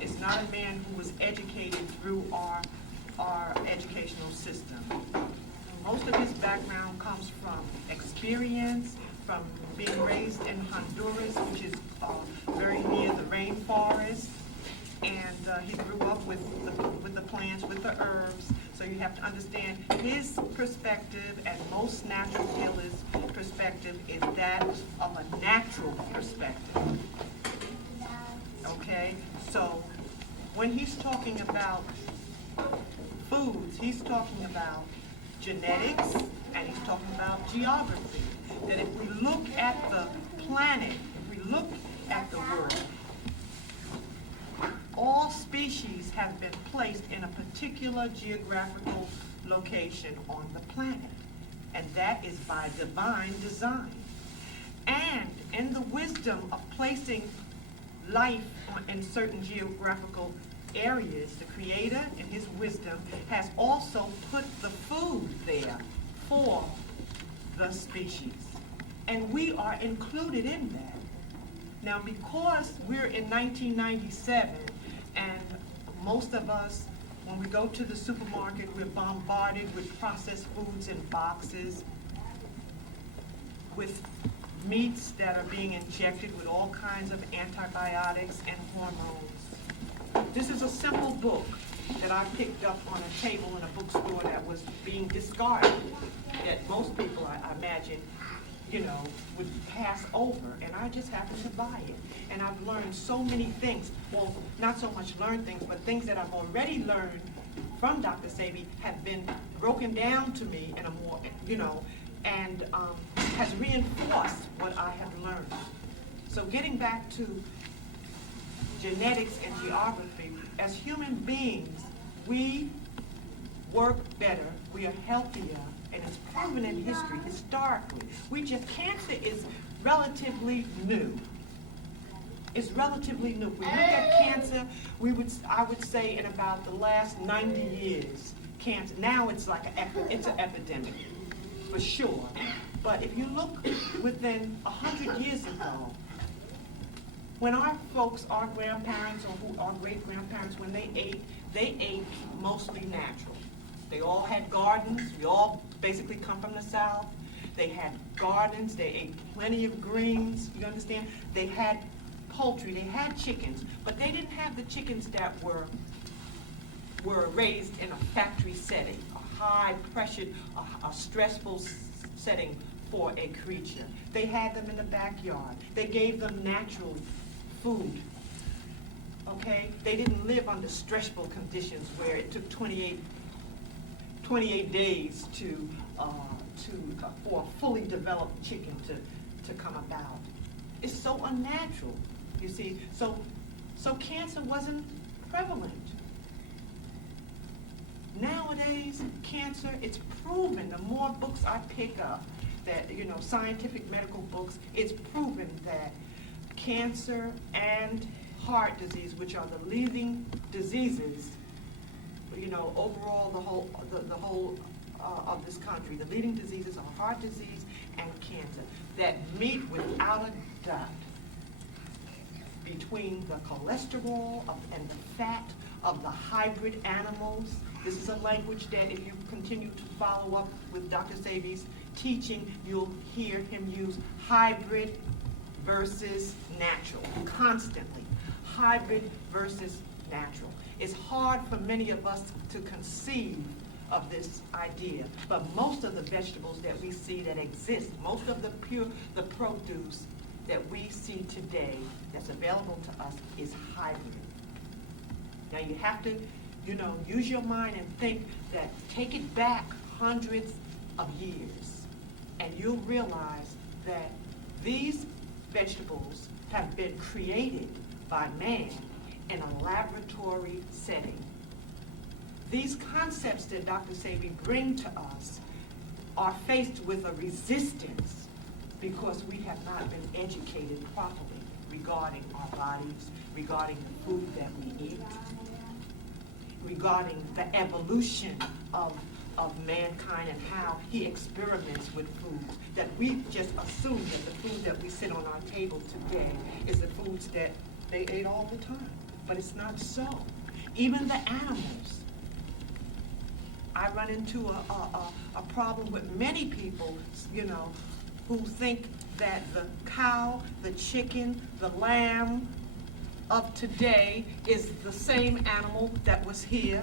is not a man who was educated through our educational system. Most of his background comes from experience, from being raised in Honduras, which is very near the rainforest, and he grew up with the plants, with the herbs. So you have to understand his perspective, and most natural healers' perspective is that of a natural perspective. Okay? So when he's talking about foods, he's talking about genetics, and he's talking about geography. That if we look at the planet, if we look at the world, all species have been placed in a particular geographical location on the planet, and that is by divine design. And in the wisdom of placing life in certain geographical areas, the Creator, in his wisdom, has also put the food there for the species. And we are included in that. Now, because we're in 1997, and most of us, when we go to the supermarket, we're bombarded with processed foods in boxes, with meats that are being injected with all kinds of antibiotics and hormones. This is a simple book that I picked up on a table in a bookstore that was being discarded, that most people, I imagine, you know, would pass over, and I just happened to buy it. And I've learned so many things. Well, not so much learned things, but things that I've already learned from Dr. Sebi have been broken down to me in a more, you know, and has reinforced what I have learned. So getting back to genetics and geography, as human beings, we work better, we are healthier, and it's proven in history, historically. Cancer is relatively new. It's relatively new. When we look at cancer, I would say in about the last 90 years, cancer, now it's like it's an epidemic, for sure. But if you look within 100 years ago, when our folks, our grandparents, or our great-grandparents, when they ate mostly natural. They all had gardens. We all basically come from the South. They had gardens. They ate plenty of greens. You understand? They had poultry. They had chickens. But they didn't have the chickens that were raised in a factory setting, a high-pressured, a stressful setting for a creature. They had them in the backyard. They gave them natural food. Okay? They didn't live under stressful conditions where it took 28 days for a fully developed chicken to come about. It's so unnatural, you see. So cancer wasn't prevalent. Nowadays, cancer, it's proven, the more books I pick up, that, you know, scientific medical books, it's proven that cancer and heart disease, which are the leading diseases, you know, overall the whole of this country, the leading diseases are heart disease and cancer, that meet without a doubt between the cholesterol and the fat of the hybrid animals. This is a language that if you continue to follow up with Dr. Sebi's teaching, you'll hear him use hybrid versus natural constantly. Hybrid versus natural. It's hard for many of us to conceive of this idea, but most of the vegetables that we see that exist, most of the produce that we see today that's available to us is hybrid. Now you have to, you know, use your mind and think that, take it back hundreds of years, and you'll realize that these vegetables have been created by man in a laboratory setting. These concepts that Dr. Sebi bring to us are faced with a resistance because we have not been educated properly regarding our bodies, regarding the food that we eat, regarding the evolution of mankind and how he experiments with foods, that we just assume that the food that we sit on our table today is the foods that they ate all the time. But it's not so. Even the animals. I run into a problem with many people, you know, who think that the cow, the chicken, the lamb of today is the same animal that was here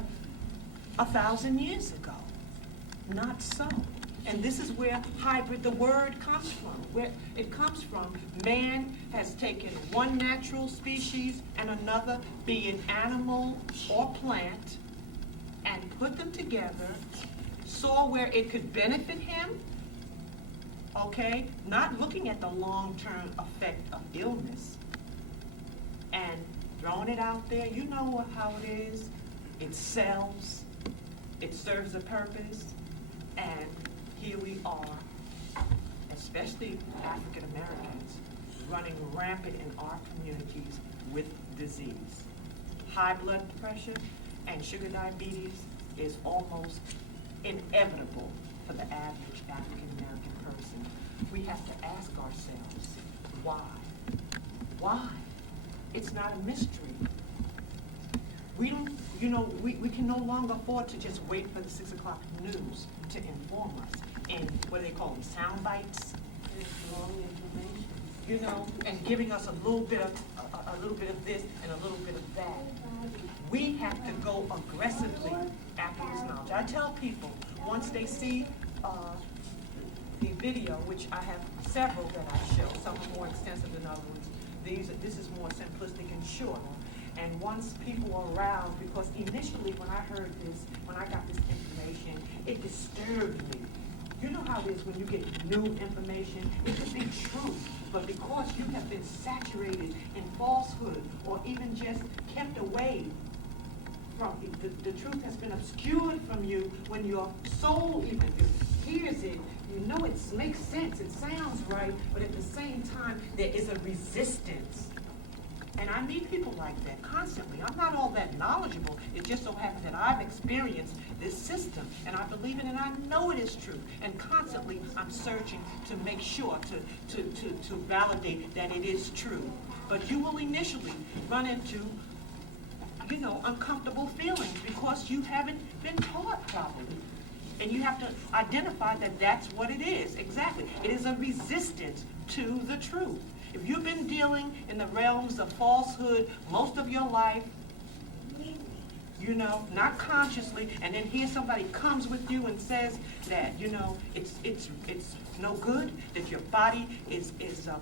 1,000 years ago. Not so. And this is where hybrid, the word, comes from. Where it comes from, man has taken one natural species and another, be it animal or plant, and put them together, saw where it could benefit him, okay, not looking at the long-term effect of illness, and throwing it out there. You know how it is. It sells, it serves a purpose, and here we are, especially African Americans, running rampant in our communities with disease. High blood pressure and sugar diabetes is almost inevitable for the average African American person. We have to ask ourselves, why? Why? It's not a mystery. We don't, we can no longer afford to just wait for the 6 o'clock news to inform us. And what do they call them, sound bites? Long information. And giving us a little bit of this and a little bit of that. We have to go aggressively after this knowledge. I tell people, once they see the video, which I have several that I show, some are more extensive than others. This is more simplistic and short. And once people are aroused, because initially when I heard this, when I got this information, it disturbed me. You know how it is when you get new information, it could be true, but because you have been saturated in falsehood or even just kept away from the truth has been obscured from you, when your soul even hears it, it makes sense, it sounds right, but at the same time, there is a resistance. And I meet people like that constantly. I'm not all that knowledgeable. It just so happens that I've experienced this system, and I believe it, and I know it is true. And constantly, I'm searching to make sure, to validate that it is true. But you will initially run into, uncomfortable feelings because you haven't been taught properly. And you have to identify that that's what it is. Exactly. It is a resistance to the truth. If you've been dealing in the realms of falsehood most of your life, not consciously, and then here somebody comes with you and says that, it's no good, that your body is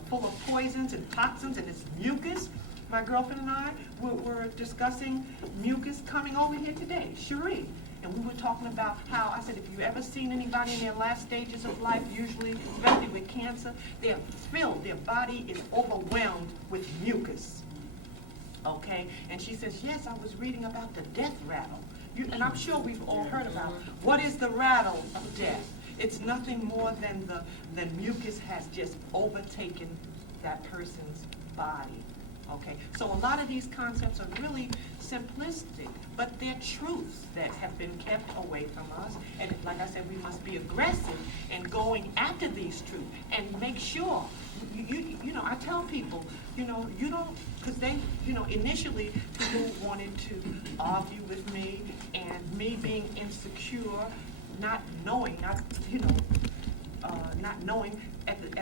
full of poisons and toxins and it's mucus. My girlfriend and I were discussing mucus coming over here today, Cherie. And we were talking about how, I said, if you've ever seen anybody in their last stages of life, usually, especially with cancer, they're filled, their body is overwhelmed with mucus. Okay? And she says, yes, I was reading about the death rattle. And I'm sure we've all heard about what is the rattle of death. It's nothing more than the mucus has just overtaken that person's body. Okay, so a lot of these concepts are really simplistic, but they're truths that have been kept away from us. And like I said, we must be aggressive in going after these truths and make sure. I tell people, you don't, because they, initially people wanted to argue with me, and me being insecure, not knowing at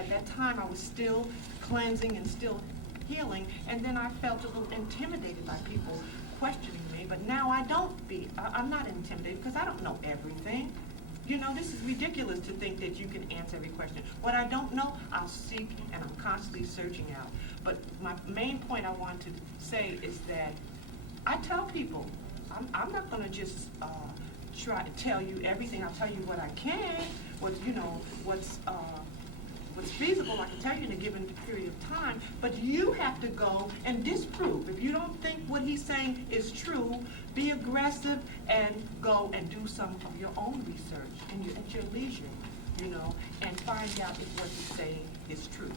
that time I was still cleansing and still healing, and then I felt a little intimidated by people questioning me, but now I'm not intimidated because I don't know everything. This is ridiculous to think that you can answer every question. What I don't know, I'll seek, and I'm constantly searching out. But my main point I want to say is that I tell people, I'm not going to just try to tell you everything. I'll tell you what I can, what's feasible, I can tell you in a given period of time, but you have to go and disprove. If you don't think what he's saying is true, be aggressive and go and do some of your own research at your leisure, and find out if what he's saying is true.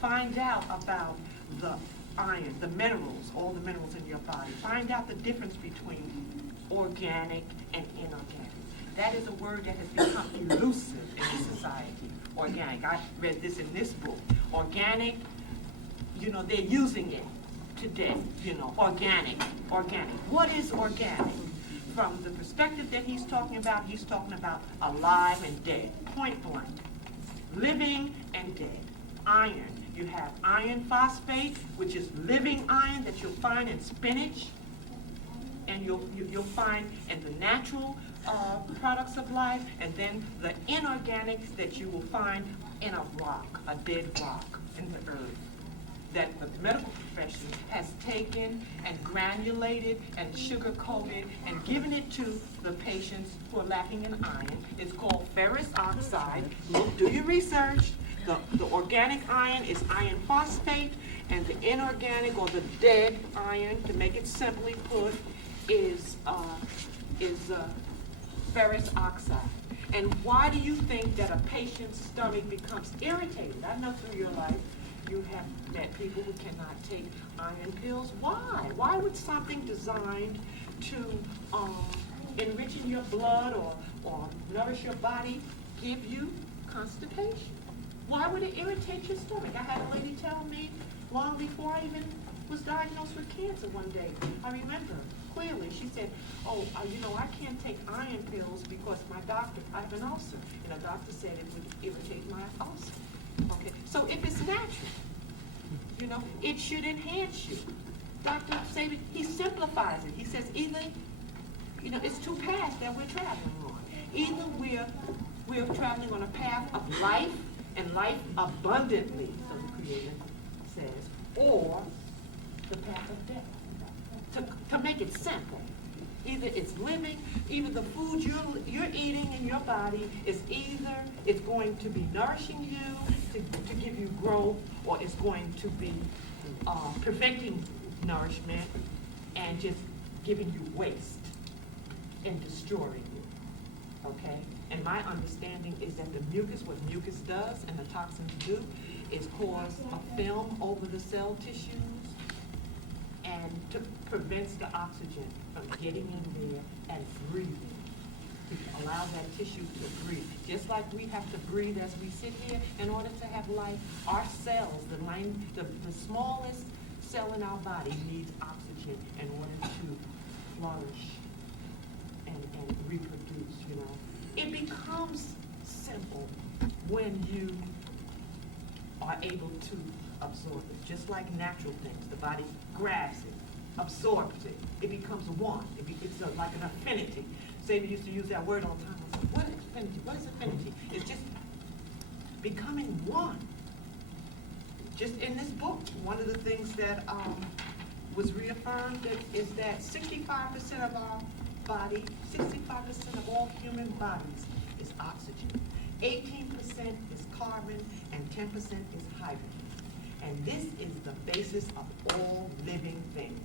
Find out about the iron, the minerals, all the minerals in your body. Find out the difference between organic and inorganic. That is a word that has become elusive in society. Organic. I read this in this book. Organic, they're using it today. Organic. What is organic? From the perspective that he's talking about alive and dead. Point blank. Living and dead. Iron. You have iron phosphate, which is living iron that you'll find in spinach, and you'll find in the natural products of life, and then the inorganics that you will find in a rock, a dead rock in the earth, that the medical profession has taken and granulated and sugar-coated and given it to the patients who are lacking in iron. It's called ferrous oxide. Do your research. The organic iron is iron phosphate, and the inorganic, or the dead iron, to make it simply put, is ferrous oxide. And why do you think that a patient's stomach becomes irritated? I know through your life you have met people who cannot take iron pills. Why? Why would something designed to enrich in your blood or nourish your body give you constipation? Why would it irritate your stomach? I had a lady tell me long before I even was diagnosed with cancer one day. I remember clearly. She said, oh, I can't take iron pills because I have an ulcer. And the doctor said it would irritate my ulcer. Okay, so if it's natural, it should enhance you. Dr. Saban, he simplifies it. He says either, it's two paths that we're traveling on. Either we're traveling on a path of life and life abundantly, so the Creator says, or the path of death. To make it simple, either it's living, either the food you're eating in your body is either it's going to be nourishing you to give you growth, or it's going to be preventing nourishment and just giving you waste and destroying you. Okay? And my understanding is that what mucus does and the toxins do is cause a film over the cell tissues and prevents the oxygen from getting in there and breathing. It allows that tissue to breathe. Just like we have to breathe as we sit here in order to have life, our cells, the smallest cell in our body needs oxygen in order to flourish and reproduce, It becomes simple when you are able to absorb it. Just like natural things, the body grabs it, absorbs it. It becomes one. It's like an affinity. Sadie used to use that word all the time. I said, what is affinity? What is affinity? It's just becoming one. Just in this book, one of the things that was reaffirmed is that 65% of our body, 65% of all human bodies is oxygen. 18% is carbon and 10% is hydrogen. And this is the basis of all living things: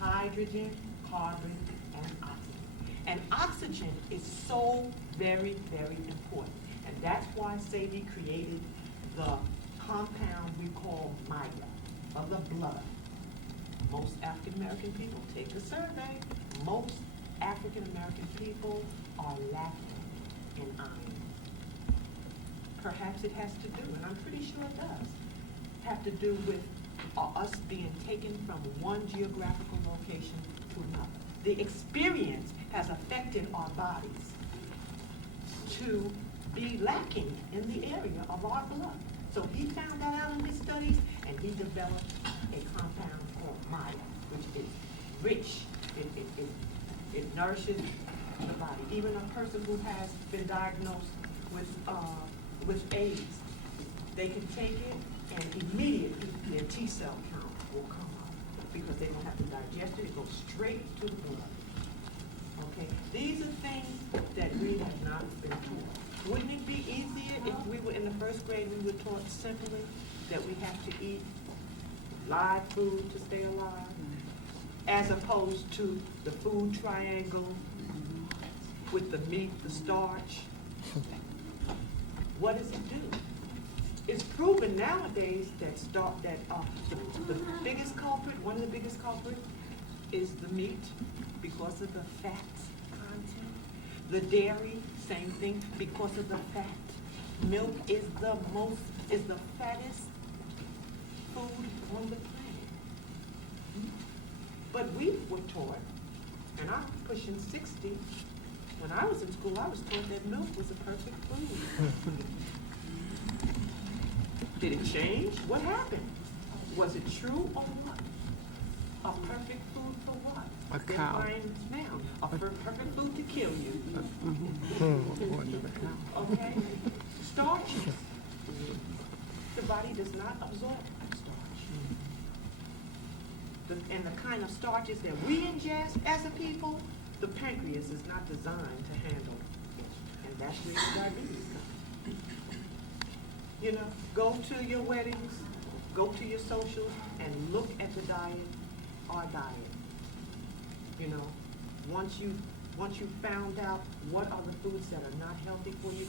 hydrogen, carbon, and oxygen. And oxygen is so very, very important. And that's why Sadie created the compound we call MIGA, of the blood. Most African American people, take a survey, most African American people are lacking in iron. Perhaps it has to do, and I'm pretty sure it does, have to do with us being taken from one geographical location to another. The experience has affected our bodies to be lacking in the area of our blood. So he found that out in his studies, and he developed a compound called MIGA, which is rich. It nourishes the body. Even a person who has been diagnosed with AIDS, they can take it and immediately their T cell count will come up because they don't have to digest it. It goes straight to the blood. Okay? These are things that we have not been taught. Wouldn't it be easier if we were in the first grade, we were taught simply that we have to eat live food to stay alive, as opposed to the food triangle with the meat, the starch? What does it do? It's proven nowadays that the biggest culprit, one of the biggest culprits, is the meat because of the fat content. The dairy, same thing, because of the fat. Milk is the fattest food on the planet. But we were taught, and I'm pushing 60. When I was in school, I was taught that milk was a perfect food. Did it change? What happened? Was it true or what? A perfect food for what? A cow. Now, a perfect food to kill you. Okay? Starches. The body does not absorb starch. And the kind of starches that we ingest as a people, the pancreas is not designed to handle. And that's where diabetes comes. Go to your weddings, go to your socials, and look at the diet, our diet. Once you found out what are the foods that are not healthy for you,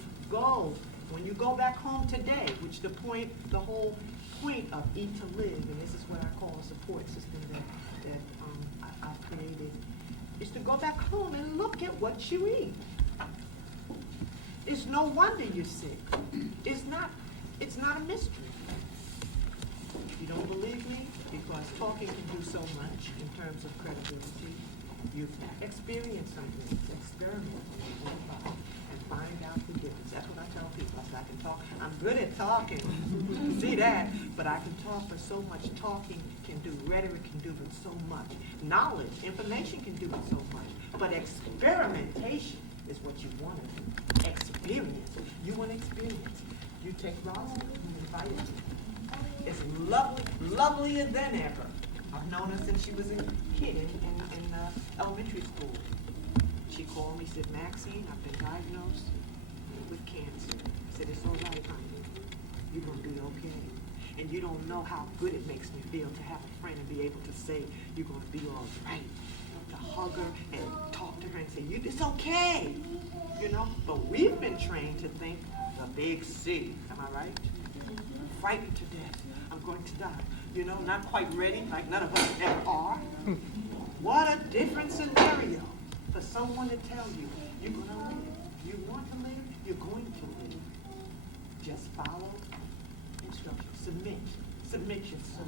when you go back home today, which the whole point of Eat to Live, and this is what I call a support system that I've created, is to go back home and look at what you eat. It's no wonder you're sick. It's not It's not a mystery. You don't believe me? Because talking can do so much in terms of credibility. You've experienced something, experiment and find out the difference. That's what I tell people. I say, I can talk. I'm good at talking. See that? But I can talk for so much. Talking can do, rhetoric can do with so much. Knowledge, information can do with so much. But experimentation is what you want to do. Experience. You want experience. You take Ross, you invite her. It's lovely, lovelier than ever. I've known her since she was a kid in elementary school. She called me, said, Maxine, I've been diagnosed with cancer. I said, it's all right, honey. You're going to be okay. And you don't know how good it makes me feel to have a friend and be able to say, you're going to be all right. To hug her and talk to her and say, it's okay. You know, but we've been trained to think the big C. Am I right? Frightened to death. I'm going to die. You know, not quite ready, like none of us ever are. What a different scenario for someone to tell you, you're going to live. You want to live, you're going to live. Just follow instructions. Submit yourself.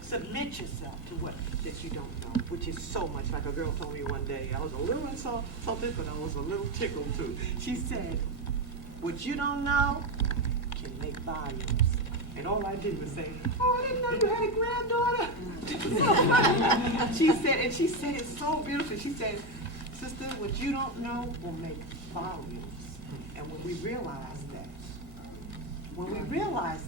Submit yourself to what that you don't know, which is so much. Like a girl told me one day, I was a little insulted, but I was a little tickled too. She said, what you don't know can make volumes. And all I did was say, oh, I didn't know you had a granddaughter. She said it so beautifully. She said, sister, what you don't know will make volumes. And when we realize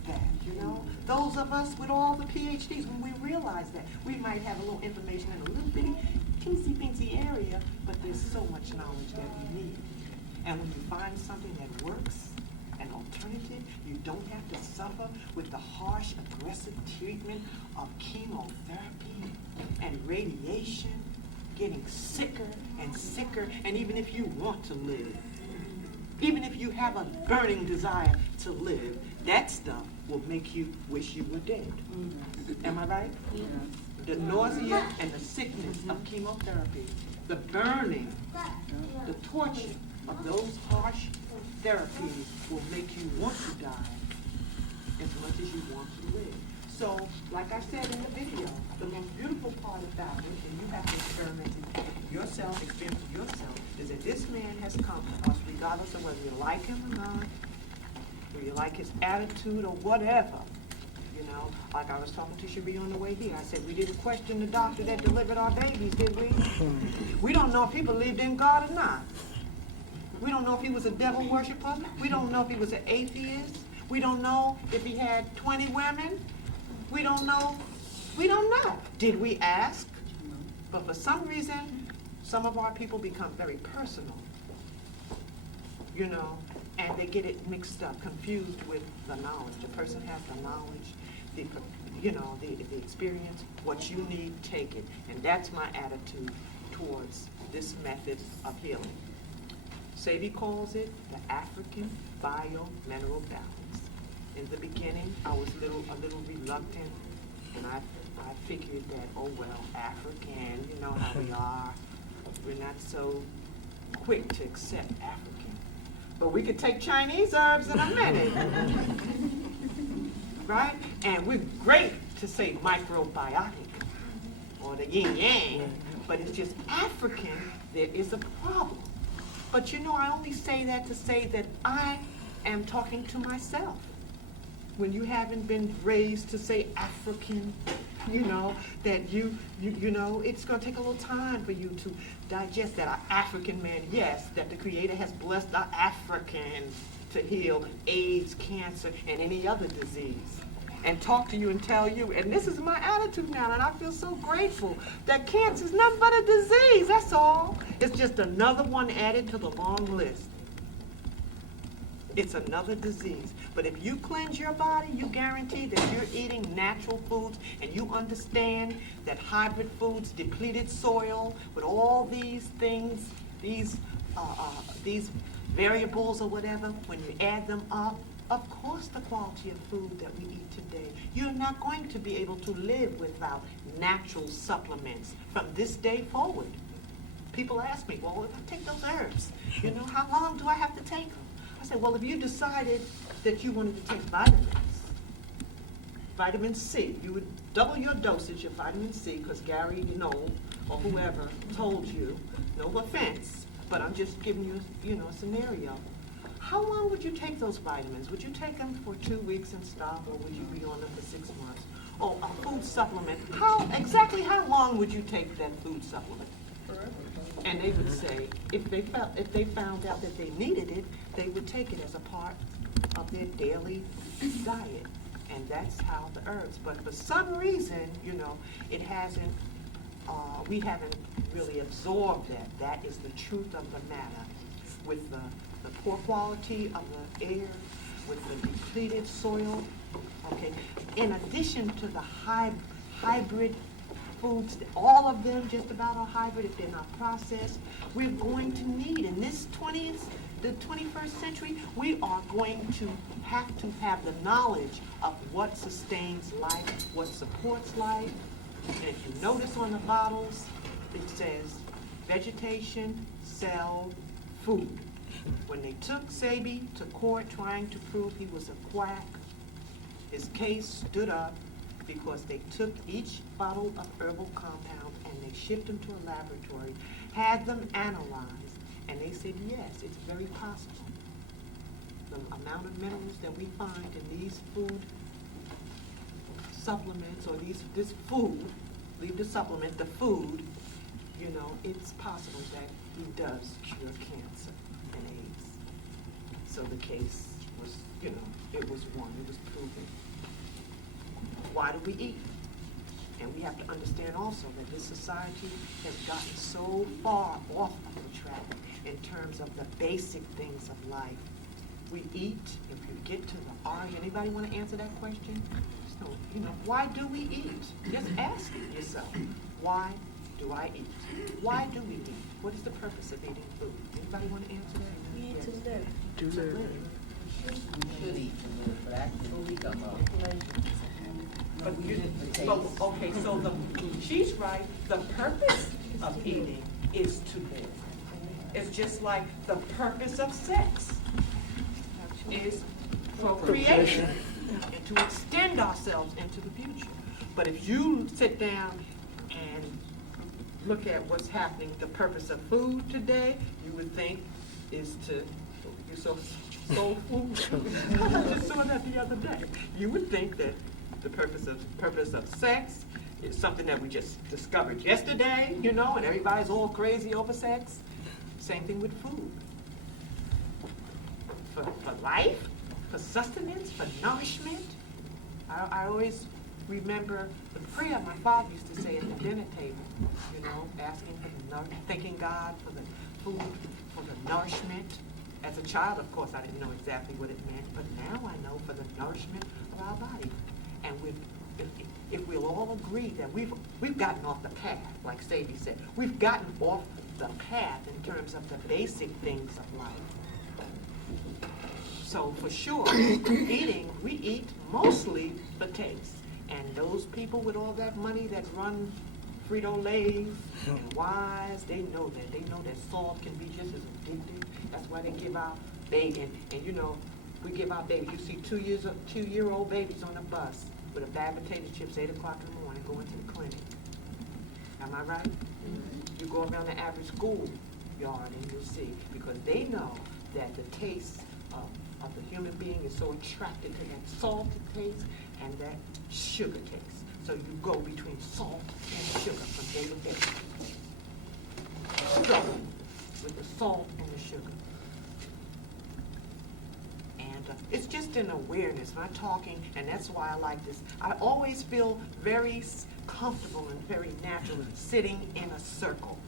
that, you know, those of us with all the PhDs, when we realize that, we might have a little information in a little bitty, teensy-peensy area, but there's so much knowledge that we need. And when you find something that works, an alternative, you don't have to suffer with the harsh, aggressive treatment of chemotherapy and radiation, getting sicker and sicker, and even if you want to live, even if you have a burning desire to live, that stuff will make you wish you were dead. Am I right? Yeah. The nausea and the sickness of chemotherapy, the burning, the torture of those harsh therapies will make you want to die as much as you want to live. So, like I said in the video, the most beautiful part about it, and you have to experiment it yourself, experience it yourself, is that this man has come to us regardless of whether you like him or not, or you like his attitude or whatever. You know, like I was talking to Cherie on the way here. I said, we didn't question the doctor that delivered our babies, did we? We don't know if he believed in God or not. We don't know if he was a devil worshiper. We don't know if he was an atheist. We don't know if he had 20 women. We don't know. We don't know. Did we ask? But for some reason, some of our people become very personal, you know, and they get it mixed up, confused with the knowledge. The person has the knowledge, the experience. What you need, take it. And that's my attitude towards this method of healing. Sebi calls it the African bio-mineral balance. In the beginning, I was a little reluctant, and I figured that, oh well, African, you know how we are. We're not so quick to accept African. But we could take Chinese herbs in a minute. Right? And we're great to say microbiotic or the yin-yang, but it's just African, there is a problem. But you know, I only say that to say that I am talking to myself. When you haven't been raised to say African, you know, that you know, it's going to take a little time for you to digest that. Our African man, yes, that the Creator has blessed our Africans to heal AIDS, cancer, and any other disease. And talk to you and tell you, and this is my attitude now, and I feel so grateful that cancer is nothing but a disease, that's all. It's just another one added to the long list. It's another disease. But if you cleanse your body, you guarantee that you're eating natural foods, and you understand that hybrid foods, depleted soil, with all these things, these variables or whatever, when you add them up, of course the quality of food that we eat today, you're not going to be able to live without natural supplements from this day forward. People ask me, well, if I take those herbs, you know, how long do I have to take them? I said, well, if you decided that you wanted to take vitamins. Vitamin C, you would double your dosage of vitamin C because Gary Knoll or whoever told you, no offense, but I'm just giving you, a scenario. How long would you take those vitamins? Would you take them for 2 weeks and stop, or would you be on them for 6 months? Or a food supplement, exactly how long would you take that food supplement? And they would say, if they found out that they needed it, they would take it as a part of their daily diet. And that's how the herbs, but for some reason, it hasn't, we haven't really absorbed that. That is the truth of the matter. With the poor quality of the air, with the depleted soil, okay? In addition to the hybrid foods, all of them just about are hybrid if they're not processed, we're going to need, in this the 21st century, we are going to have the knowledge of what sustains life, what supports life. And if you notice on the bottles, it says vegetation, cell, food. When they took Sabi to court trying to prove he was a quack, his case stood up because they took each bottle of herbal compound and they shipped them to a laboratory, had them analyzed, and they said, yes, it's very possible. The amount of minerals that we find in these food supplements, or this food, leave the supplement, the food, it's possible that he does cure cancer and AIDS. So the case was, it was won, it was proven. Why do we eat? And we have to understand also that this society has gotten so far off of the track in terms of the basic things of life. We eat, if you get to the anybody want to answer that question? So, why do we eat? Just ask yourself, why do I eat? Why do we eat? What is the purpose of eating food? Anybody want to answer that? We eat to live. To live. We should eat to live, but actually we come up. But okay, so she's right. The purpose of eating is to live. It's just like the purpose of sex is procreation and to extend ourselves into the future. But if you sit down and look at what's happening, the purpose of food today, you would think is to, you're so soul food. I just saw that the other day. You would think that the purpose of sex is something that we just discovered yesterday, and everybody's all crazy over sex. Same thing with food. For life, for sustenance, for nourishment. I always remember the prayer my father used to say at the dinner table, asking for the thanking God for the food, for the nourishment. As a child, of course, I didn't know exactly what it meant, but now I know for the nourishment of our body. And if we'll all agree that we've gotten off the path, like Sadie said, we've gotten off the path in terms of the basic things of life. So for sure, eating, we eat mostly for taste. And those people with all that money that run Frito-Lays and Wise, they know that. They know that salt can be just as addictive. That's why they give out babies. And we give our babies. You see 2-year-old babies on a bus with a bag of potato chips 8 o'clock in the morning going to the clinic. Am I right? You go around the average school yard and you'll see, because they know that the taste of the human being is so attracted to that salty taste and that sugar taste. So you go between salt and sugar from day to day. So, with the salt and the sugar. It's just an awareness. I'm talking, and that's why I like this. I always feel very comfortable and very natural sitting in a circle,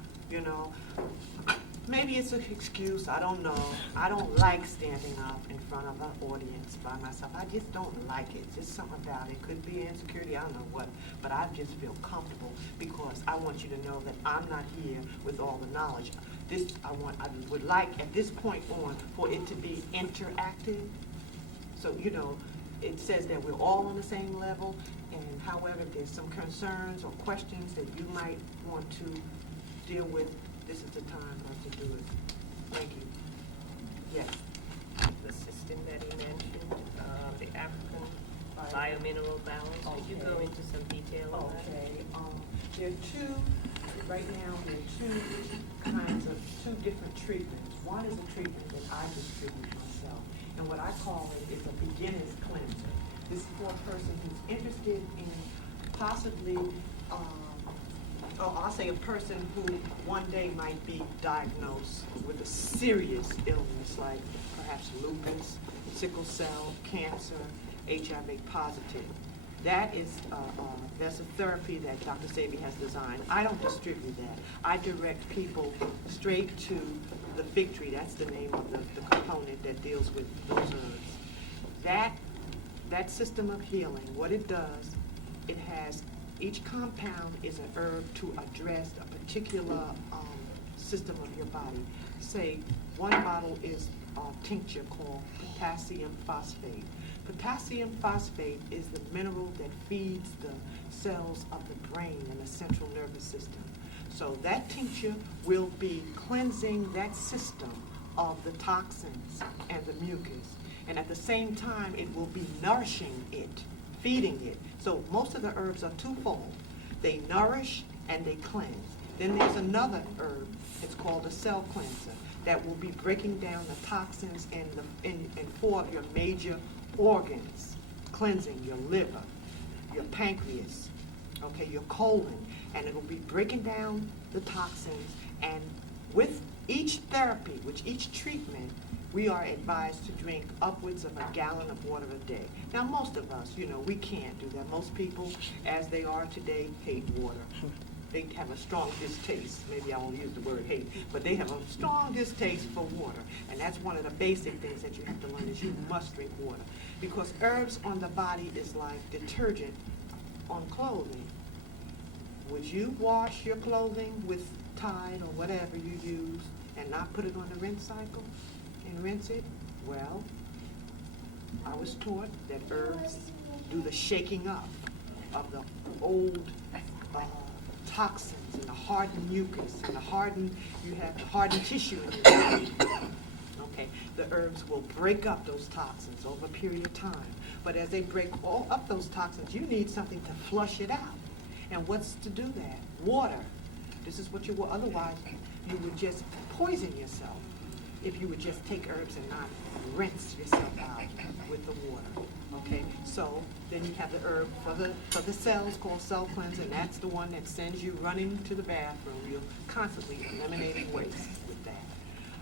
Maybe it's an excuse, I don't know. I don't like standing up in front of an audience by myself. I just don't like it. It's just something about it. Could be insecurity, I don't know what. But I just feel comfortable because I want you to know that I'm not here with all the knowledge. I would like, at this point on, for it to be interactive. So, it says that we're all on the same level, and however, if there's some concerns or questions that you might want to deal with, this is the time to do it. Thank you. Yes. The system that he mentioned. the African biomineral balance. Could you go Okay. into some detail on that? Okay, there are two, right now, there are two different treatments. One is a treatment that I distribute myself, and what I call it is a beginner's cleanser. This is for a person who's interested in possibly, I'll say a person who one day might be diagnosed with a serious illness like perhaps lupus, sickle cell, cancer, HIV positive. That's a therapy that Dr. Sabi has designed. I don't distribute that. I direct people straight to the Victory. That's the name of the component that deals with those herbs. That system of healing, what it does, it has, each compound is an herb to address a particular system of your body. Say, one bottle is a tincture called potassium phosphate. Potassium phosphate is the mineral that feeds the cells of the brain and the central nervous system. So that tincture will be cleansing that system of the toxins and the mucus. And at the same time, it will be nourishing it, feeding it. So most of the herbs are twofold. They nourish and they cleanse. Then there's another herb, it's called a cell cleanser, that will be breaking down the toxins in four of your major organs, cleansing your liver, your pancreas, okay, your colon, and it will be breaking down the toxins. And with each therapy, with each treatment, we are advised to drink upwards of a gallon of water a day. Now, most of us, we can't do that. Most people, as they are today, hate water. They have a strong distaste. Maybe I won't use the word hate, but they have a strong distaste for water. And that's one of the basic things that you have to learn is you must drink water. Because herbs on the body is like detergent on clothing. Would you wash your clothing with Tide or whatever you use and not put it on the rinse cycle and rinse it? Well, I was taught that herbs do the shaking up of the old toxins and the hardened mucus and you have the hardened tissue in your body. Okay, the herbs will break up those toxins over a period of time. But as they break all up those toxins, you need something to flush it out. And what's to do that? Water. This is what you will, otherwise you would just poison yourself if you would just take herbs and not rinse yourself out with the water. Okay, so then you have the herb for the cells called cell cleanser, and that's the one that sends you running to the bathroom. You're constantly eliminating waste with that.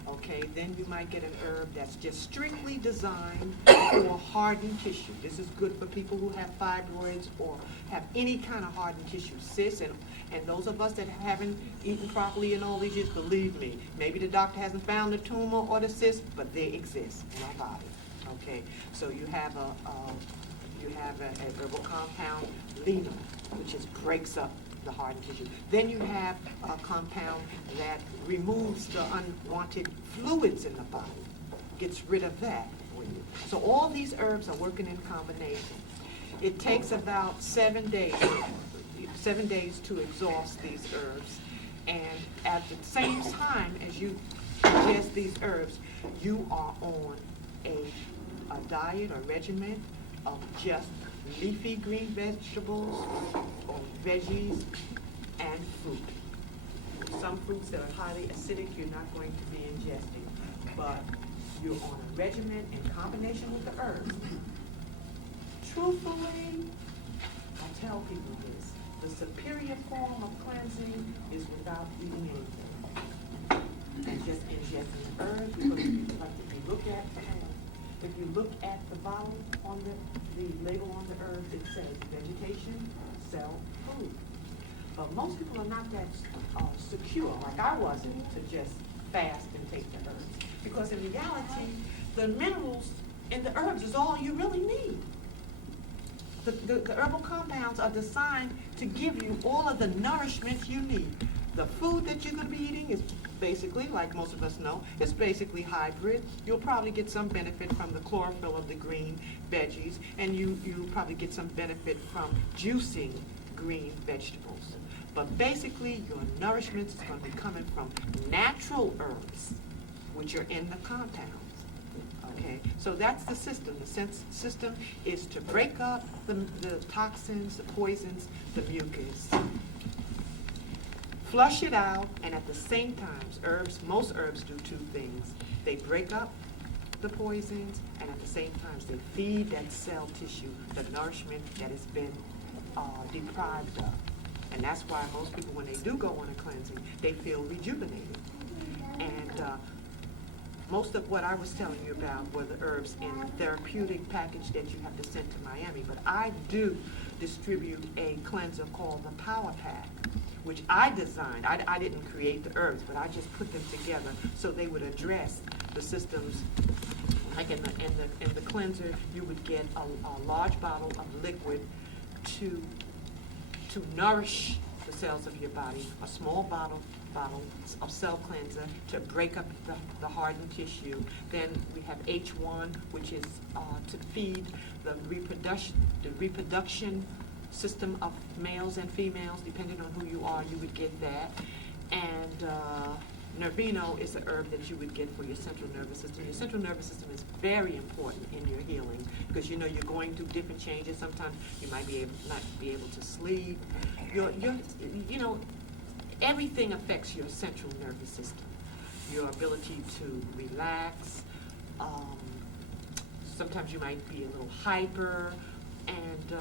Okay, then you might get an herb that's just strictly designed for hardened tissue. This is good for people who have fibroids or have any kind of hardened tissue, cysts, and those of us that haven't eaten properly in all these years, believe me, maybe the doctor hasn't found the tumor or the cyst, but they exist in our body. Okay, so you have an herbal compound, linum, which breaks up the hardened tissue. Then you have a compound that removes the unwanted fluids in the body, gets rid of that for you. So all these herbs are working in combination. It takes about 7 days to exhaust these herbs, and at the same time as you ingest these herbs, you are on a diet or regimen of just leafy green vegetables or veggies and fruit. Some fruits that are highly acidic you're not going to be ingesting, but you're on a regimen in combination with the herbs. Truthfully, I tell people this, the superior form of cleansing is without eating anything and just ingesting the herbs, because if you look at the bottle on the label on the herbs, it says vegetation, cell, food. But most people are not that secure, like I wasn't, to just fast and take the herbs. Because in reality, the minerals in the herbs is all you really need. The herbal compounds are designed to give you all of the nourishment you need. The food that you're going to be eating is basically, like most of us know, it's basically hybrid. You'll probably get some benefit from the chlorophyll of the green veggies, and you probably get some benefit from juicing green vegetables. But basically, your nourishment is going to be coming from natural herbs, which are in the compounds. Okay, so that's the system. The system is to break up the toxins, the poisons, the mucus, flush it out, and at the same time, most herbs do two things. They break up the poisons, and at the same time, they feed that cell tissue the nourishment that has been deprived of. And that's why most people, when they do go on a cleansing, they feel rejuvenated. And most of what I was telling you about were the herbs in the therapeutic package that you have to send to Miami. But I do distribute a cleanser called the Power Pack, which I designed. I didn't create the herbs, but I just put them together so they would address the systems. Like in the cleanser, you would get a large bottle of liquid to nourish the cells of your body, a small bottle of cell cleanser to break up the hardened tissue. Then we have H1, which is to feed the reproduction system of males and females. Depending on who you are, you would get that. And Nervino is a herb that you would get for your central nervous system. Your central nervous system is very important in your healing because you're going through different changes. Sometimes you might not be able to sleep. Everything affects your central nervous system. Your ability to relax. Sometimes you might be a little hyper. And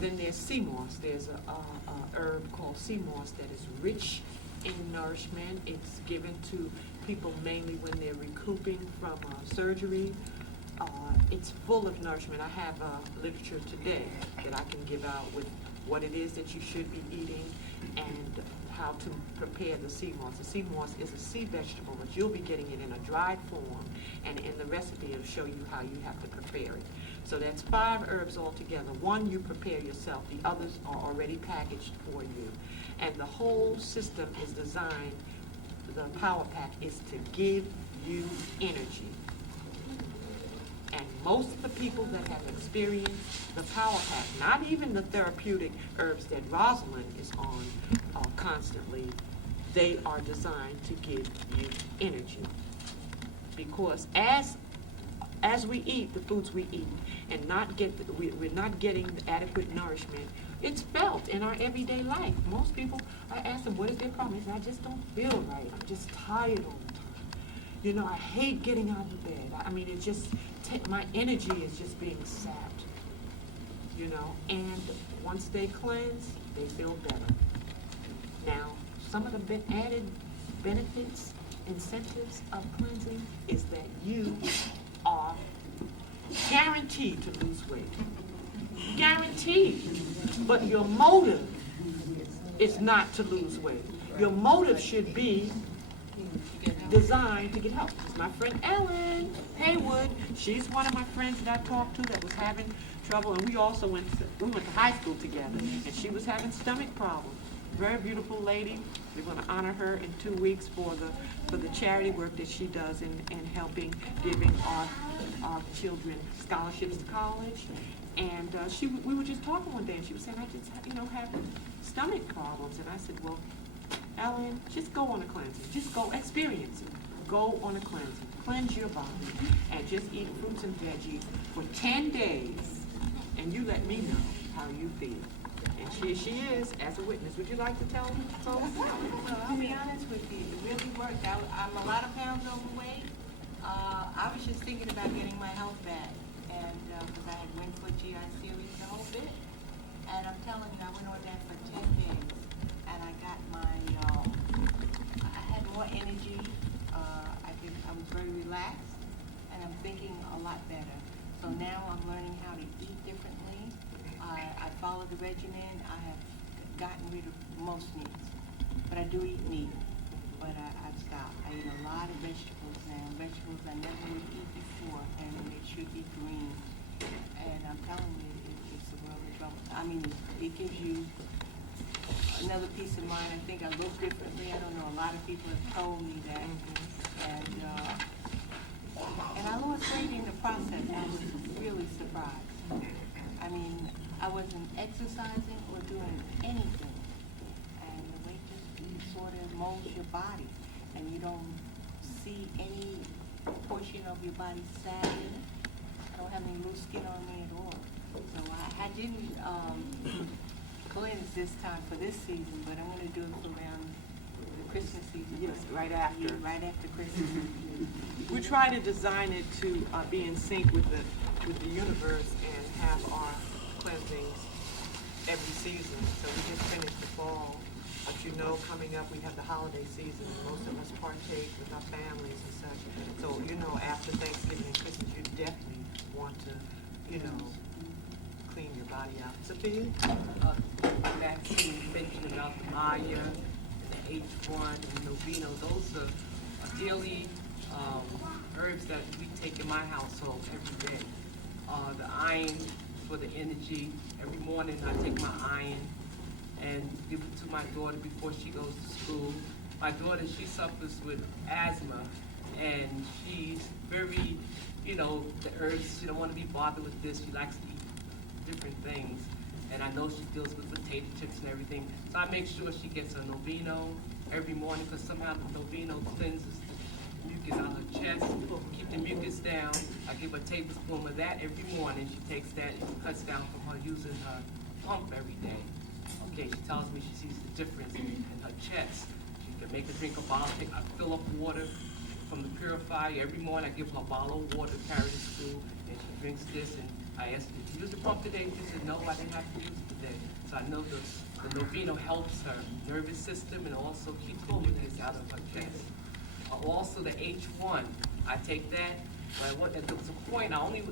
then there's sea moss. There's a herb called sea moss that is rich in nourishment. It's given to people mainly when they're recouping from surgery. It's full of nourishment. I have literature today that I can give out with what it is that you should be eating and how to prepare the sea moss. The sea moss is a sea vegetable, but you'll be getting it in a dried form, and in the recipe it'll show you how you have to prepare it. So that's 5 herbs altogether. 1 you prepare yourself, the others are already packaged for you. And the whole system is designed, the Power Pack is to give you energy. And most of the people that have experienced the Power Pack, not even the therapeutic herbs that Rosalind is on constantly, they are designed to give you energy. Because as we eat the foods we eat and we're not getting the adequate nourishment, it's felt in our everyday life. Most people, I ask them, what is their problem? They say, I just don't feel right. I'm just tired all the time. I hate getting out of bed. I mean, it just, my energy is just being sapped. And once they cleanse, they feel better. Now, some of the added benefits, incentives of cleansing is that you are guaranteed to lose weight. Guaranteed. But your motive is not to lose weight. Your motive should be designed to get help. It's my friend Ellen Haywood. She's one of my friends that I talked to that was having trouble, and we also went to high school together, and she was having stomach problems. Very beautiful lady. We're going to honor her in 2 weeks for the charity work that she does in helping giving our children scholarships to college. And we were just talking one day, and she was saying, I just have stomach problems. And I said, well, Ellen, just go on a cleansing. Just go experience it. Go on a cleansing. Cleanse your body and just eat fruits and veggies for 10 days. And you let me know how you feel. And here she is as a witness. Would you like to tell me? Well, I'll be honest with you. It really worked. I'm a lot of pounds overweight. I was just thinking about getting my health back. And because I had Winfoot GI series, the whole bit. And I'm telling you, I went on that for 10 days. And I got I had more energy. I was very relaxed. And I'm thinking a lot better. So now I'm learning how to eat differently. I follow the regimen. I have gotten rid of most meats. But I do eat meat. But I've stopped. I eat a lot of vegetables now. Vegetables I never would eat before. And they should be green. And I'm telling you, it's the world of trouble. I mean, it gives you another peace of mind. I think I look differently. I don't know. A lot of people have told me that. And I lost weight in the process. I was really surprised. I mean, I wasn't exercising or doing anything. And the weight just sort of molds your body. And you don't see any portion of your body sagging. I don't have any loose skin on me at all. So I didn't cleanse this time for this season, but I'm going to do it for around the Christmas season. Yes, right after. Yeah, right after Christmas. We try to design it to be in sync with the universe and have our cleansings every season. So we just finished the fall, but you know, coming up we have the holiday season. Most of us partake with our families and such. So you know, after Thanksgiving and Christmas, you definitely want to, you know, clean your body out. Sophia? Maxine mentioned about the Maya, and the H1, and Noveno. Those are daily herbs that we take in my household every day. The iron for the energy. Every morning I take my iron and give it to my daughter before she goes to school. My daughter, she suffers with asthma, and she's very, you know, the herbs, she don't want to be bothered with this. She likes to eat different things. And I know she deals with potato chips and everything. So I make sure she gets a Noveno every morning, because somehow the Noveno cleanses the mucus out of her chest, keep the mucus down. I give her a tablespoon of that every morning. She takes that and cuts down from her using her pump every day. Okay, she tells me she sees the difference in her chest. She can make her drink a bottle. I fill up water from the purifier every morning. I give her a bottle of water to carry to school, and she drinks this. And I asked her, did you use the pump today? She said, no, I didn't have to use it today. So I know the Noveno helps her nervous system and also keeps the mucus out of her chest. Also the H1, I take that. There was a point I only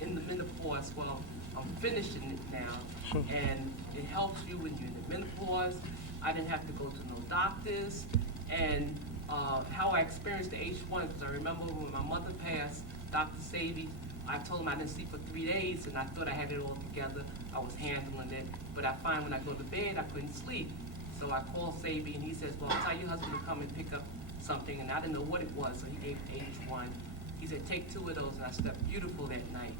in the menopause. Well, I'm finishing it now, and it helps you when you're in the menopause. I didn't have to go to no doctors, and how I experienced the H1, because I remember when my mother passed, Dr. Sadie, I told him I didn't sleep for 3 days, and I thought I had it all together. I was handling it, but I find when I go to bed, I couldn't sleep. So I called Sadie, and he says, well, tell your husband to come and pick up something, and I didn't know what it was, so he gave H1. He said, take 2 of those, and I slept beautiful that night.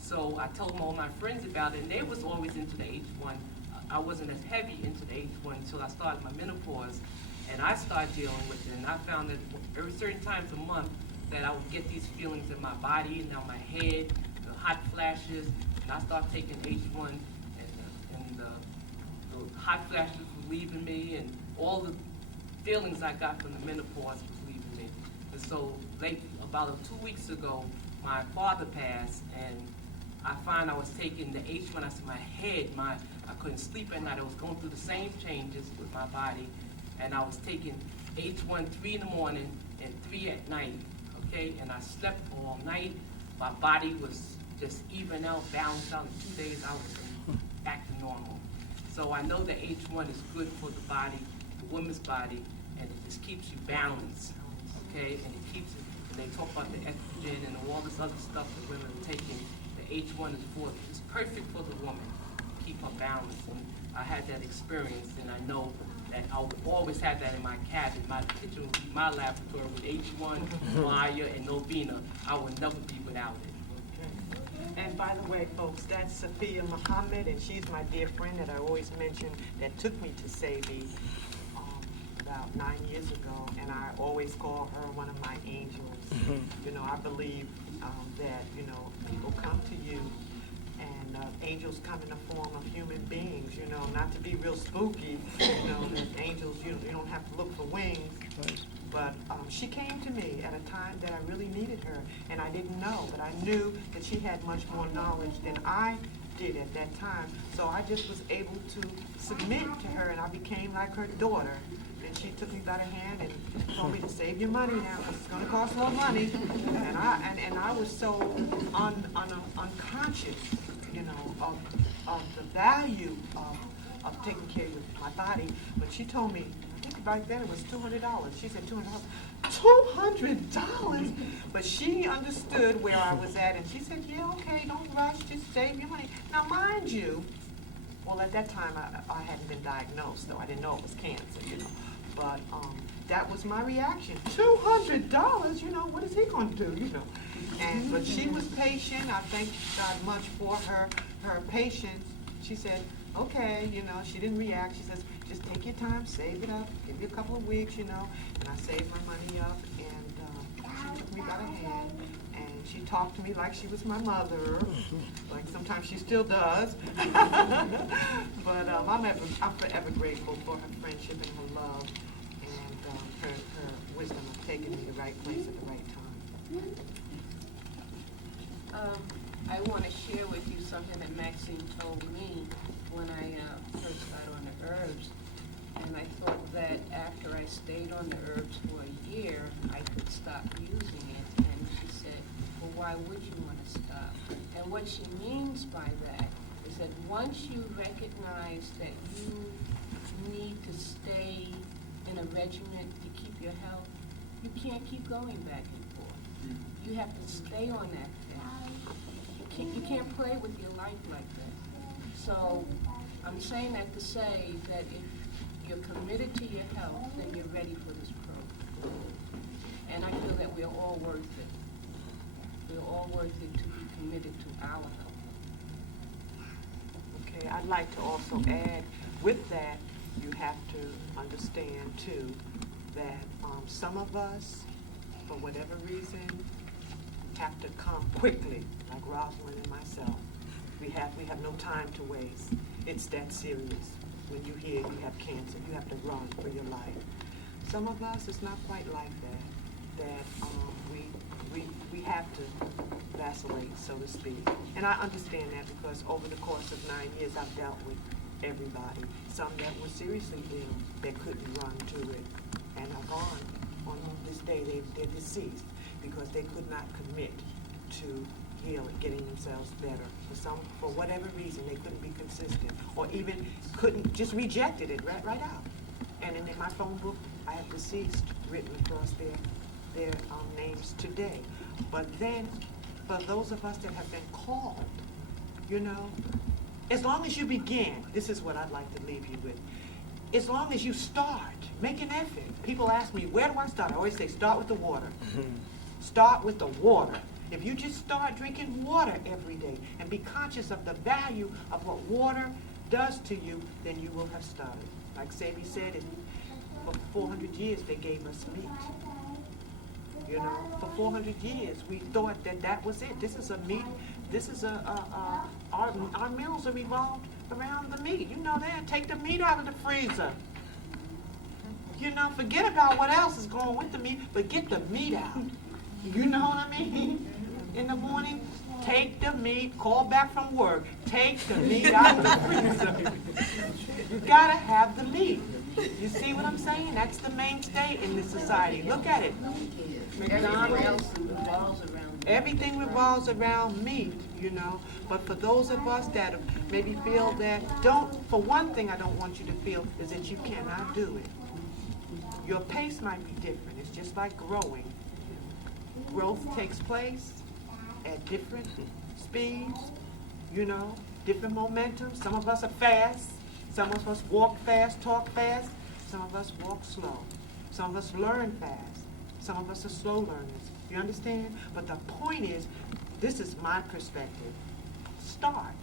So I told all my friends about it, and they was always into the H1. I wasn't as heavy into the H1 until I started my menopause, and I started dealing with it, and I found that every certain times a month that I would get these feelings in my body and on my head, the hot flashes, and I started taking H1, and the hot flashes were leaving me, and all the feelings I got from the menopause was leaving me. And so lately, about 2 weeks ago, my father passed, and I find I was taking the H1. I said my head, I couldn't sleep at night. I was going through the same changes with my body, and I was taking H1 3 in the morning and 3 at night, okay? And I slept all night. My body was just even out, balanced out. In 2 days, I was back to normal. So I know that H1 is good for the body, the woman's body, and it just keeps you balanced, okay? And it keeps it, and they talk about the estrogen and all this other stuff that women are taking. The H1 is perfect for the woman, keep her balanced. And I had that experience, and I know that I would always have that in my cabinet. My kitchen would be my laboratory with H1, Maya, and Novena. I would never be without it. And by the way, folks, that's Sophia Muhammad, and she's my dear friend that I always mention that took me to Sadie about 9 years ago, and I always call her one of my angels. You know, I believe that, you know, people come to you, and angels come in the form of human beings, you know, not to be real spooky, you know, angels, you don't have to look for wings. But she came to me at a time that I really needed her, and I didn't know, but I knew that she had much more knowledge than I did at that time. So I just was able to submit to her, and I became like her daughter. And she took me by the hand and told me to save your money now, because it's going to cost a little money. And I was so unconscious, you know, of the value of taking care of my body. But she told me, I think back then it was $200. She said $200. $200? But she understood where I was at, and she said, yeah, okay, don't rush, just save your money. Now, mind you, well, at that time, I hadn't been diagnosed, so I didn't know it was cancer, you know. But that was my reaction. $200, you know, what is he going to do, you know? But she was patient. I thank God much for her patience. She said, okay, you know, she didn't react. She says, just take your time, save it up, give you a couple of weeks, you know. And I saved my money up, and she took me by the hand, and she talked to me like she was my mother, like sometimes she still does. But I'm forever grateful for her friendship and her love, and her wisdom of taking me to the right place at the right time. I want to share with you something that Maxine told me when I first got on the herbs. And I thought that after I stayed on the herbs for a year, I could stop using it. And she said, well, why would you want to stop? And what she means by that is that once you recognize that you need to stay in a regimen to keep your health, you can't keep going back and forth. You have to stay on that thing. You can't play with your life like that. So I'm saying that to say that if you're committed to your health, then you're ready for this program. And I feel that we're all worth it. We're all worth it to be committed to our health. Okay, I'd like to also add, with that, you have to understand too, that some of us, for whatever reason, have to come quickly, like Rosalind and myself. We have no time to waste. It's that serious. When you hear you have cancer, you have to run for your life. Some of us, it's not quite like that. We have to vacillate, so to speak. And I understand that because over the course of 9 years, I've dealt with everybody. Some that were seriously ill, that couldn't run to it, and are gone. On this day, they're deceased because they could not commit to healing, getting themselves better. For whatever reason, they couldn't be consistent, or even couldn't, just rejected it right out. And in my phone book, I have deceased written across their names today. But then, for those of us that have been called, as long as you begin, this is what I'd like to leave you with. As long as you start, make an effort. People ask me, where do I start? I always say, start with the water. Start with the water. If you just start drinking water every day and be conscious of the value of what water does to you, then you will have started. Like Sadie said, for 400 years they gave us meat. For 400 years we thought that was it. This is a meat. This is our meals are revolved around the meat. You know that. Take the meat out of the freezer. Forget about what else is going with the meat, but get the meat out. You know what I mean? In the morning, take the meat, call back from work, take the meat out of the freezer. You gotta have the meat. You see what I'm saying? That's the mainstay in this society. Look at it. Everything revolves around meat, But for those of us that maybe feel that, for one thing I don't want you to feel is that you cannot do it. Your pace might be different. It's just like growing. Growth takes place at different speeds, different momentum. Some of us are fast. Some of us walk fast, talk fast. Some of us walk slow. Some of us learn fast. Some of us are slow learners. You understand? But the point is, this is my perspective. Start.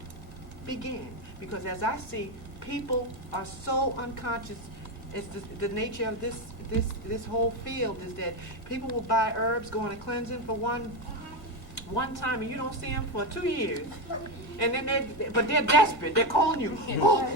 Begin. Because as I see, people are so unconscious. It's the nature of this whole field is that people will buy herbs, go on a cleansing for one time, and you don't see them for 2 years. And then but they're desperate. They're calling you. Oh,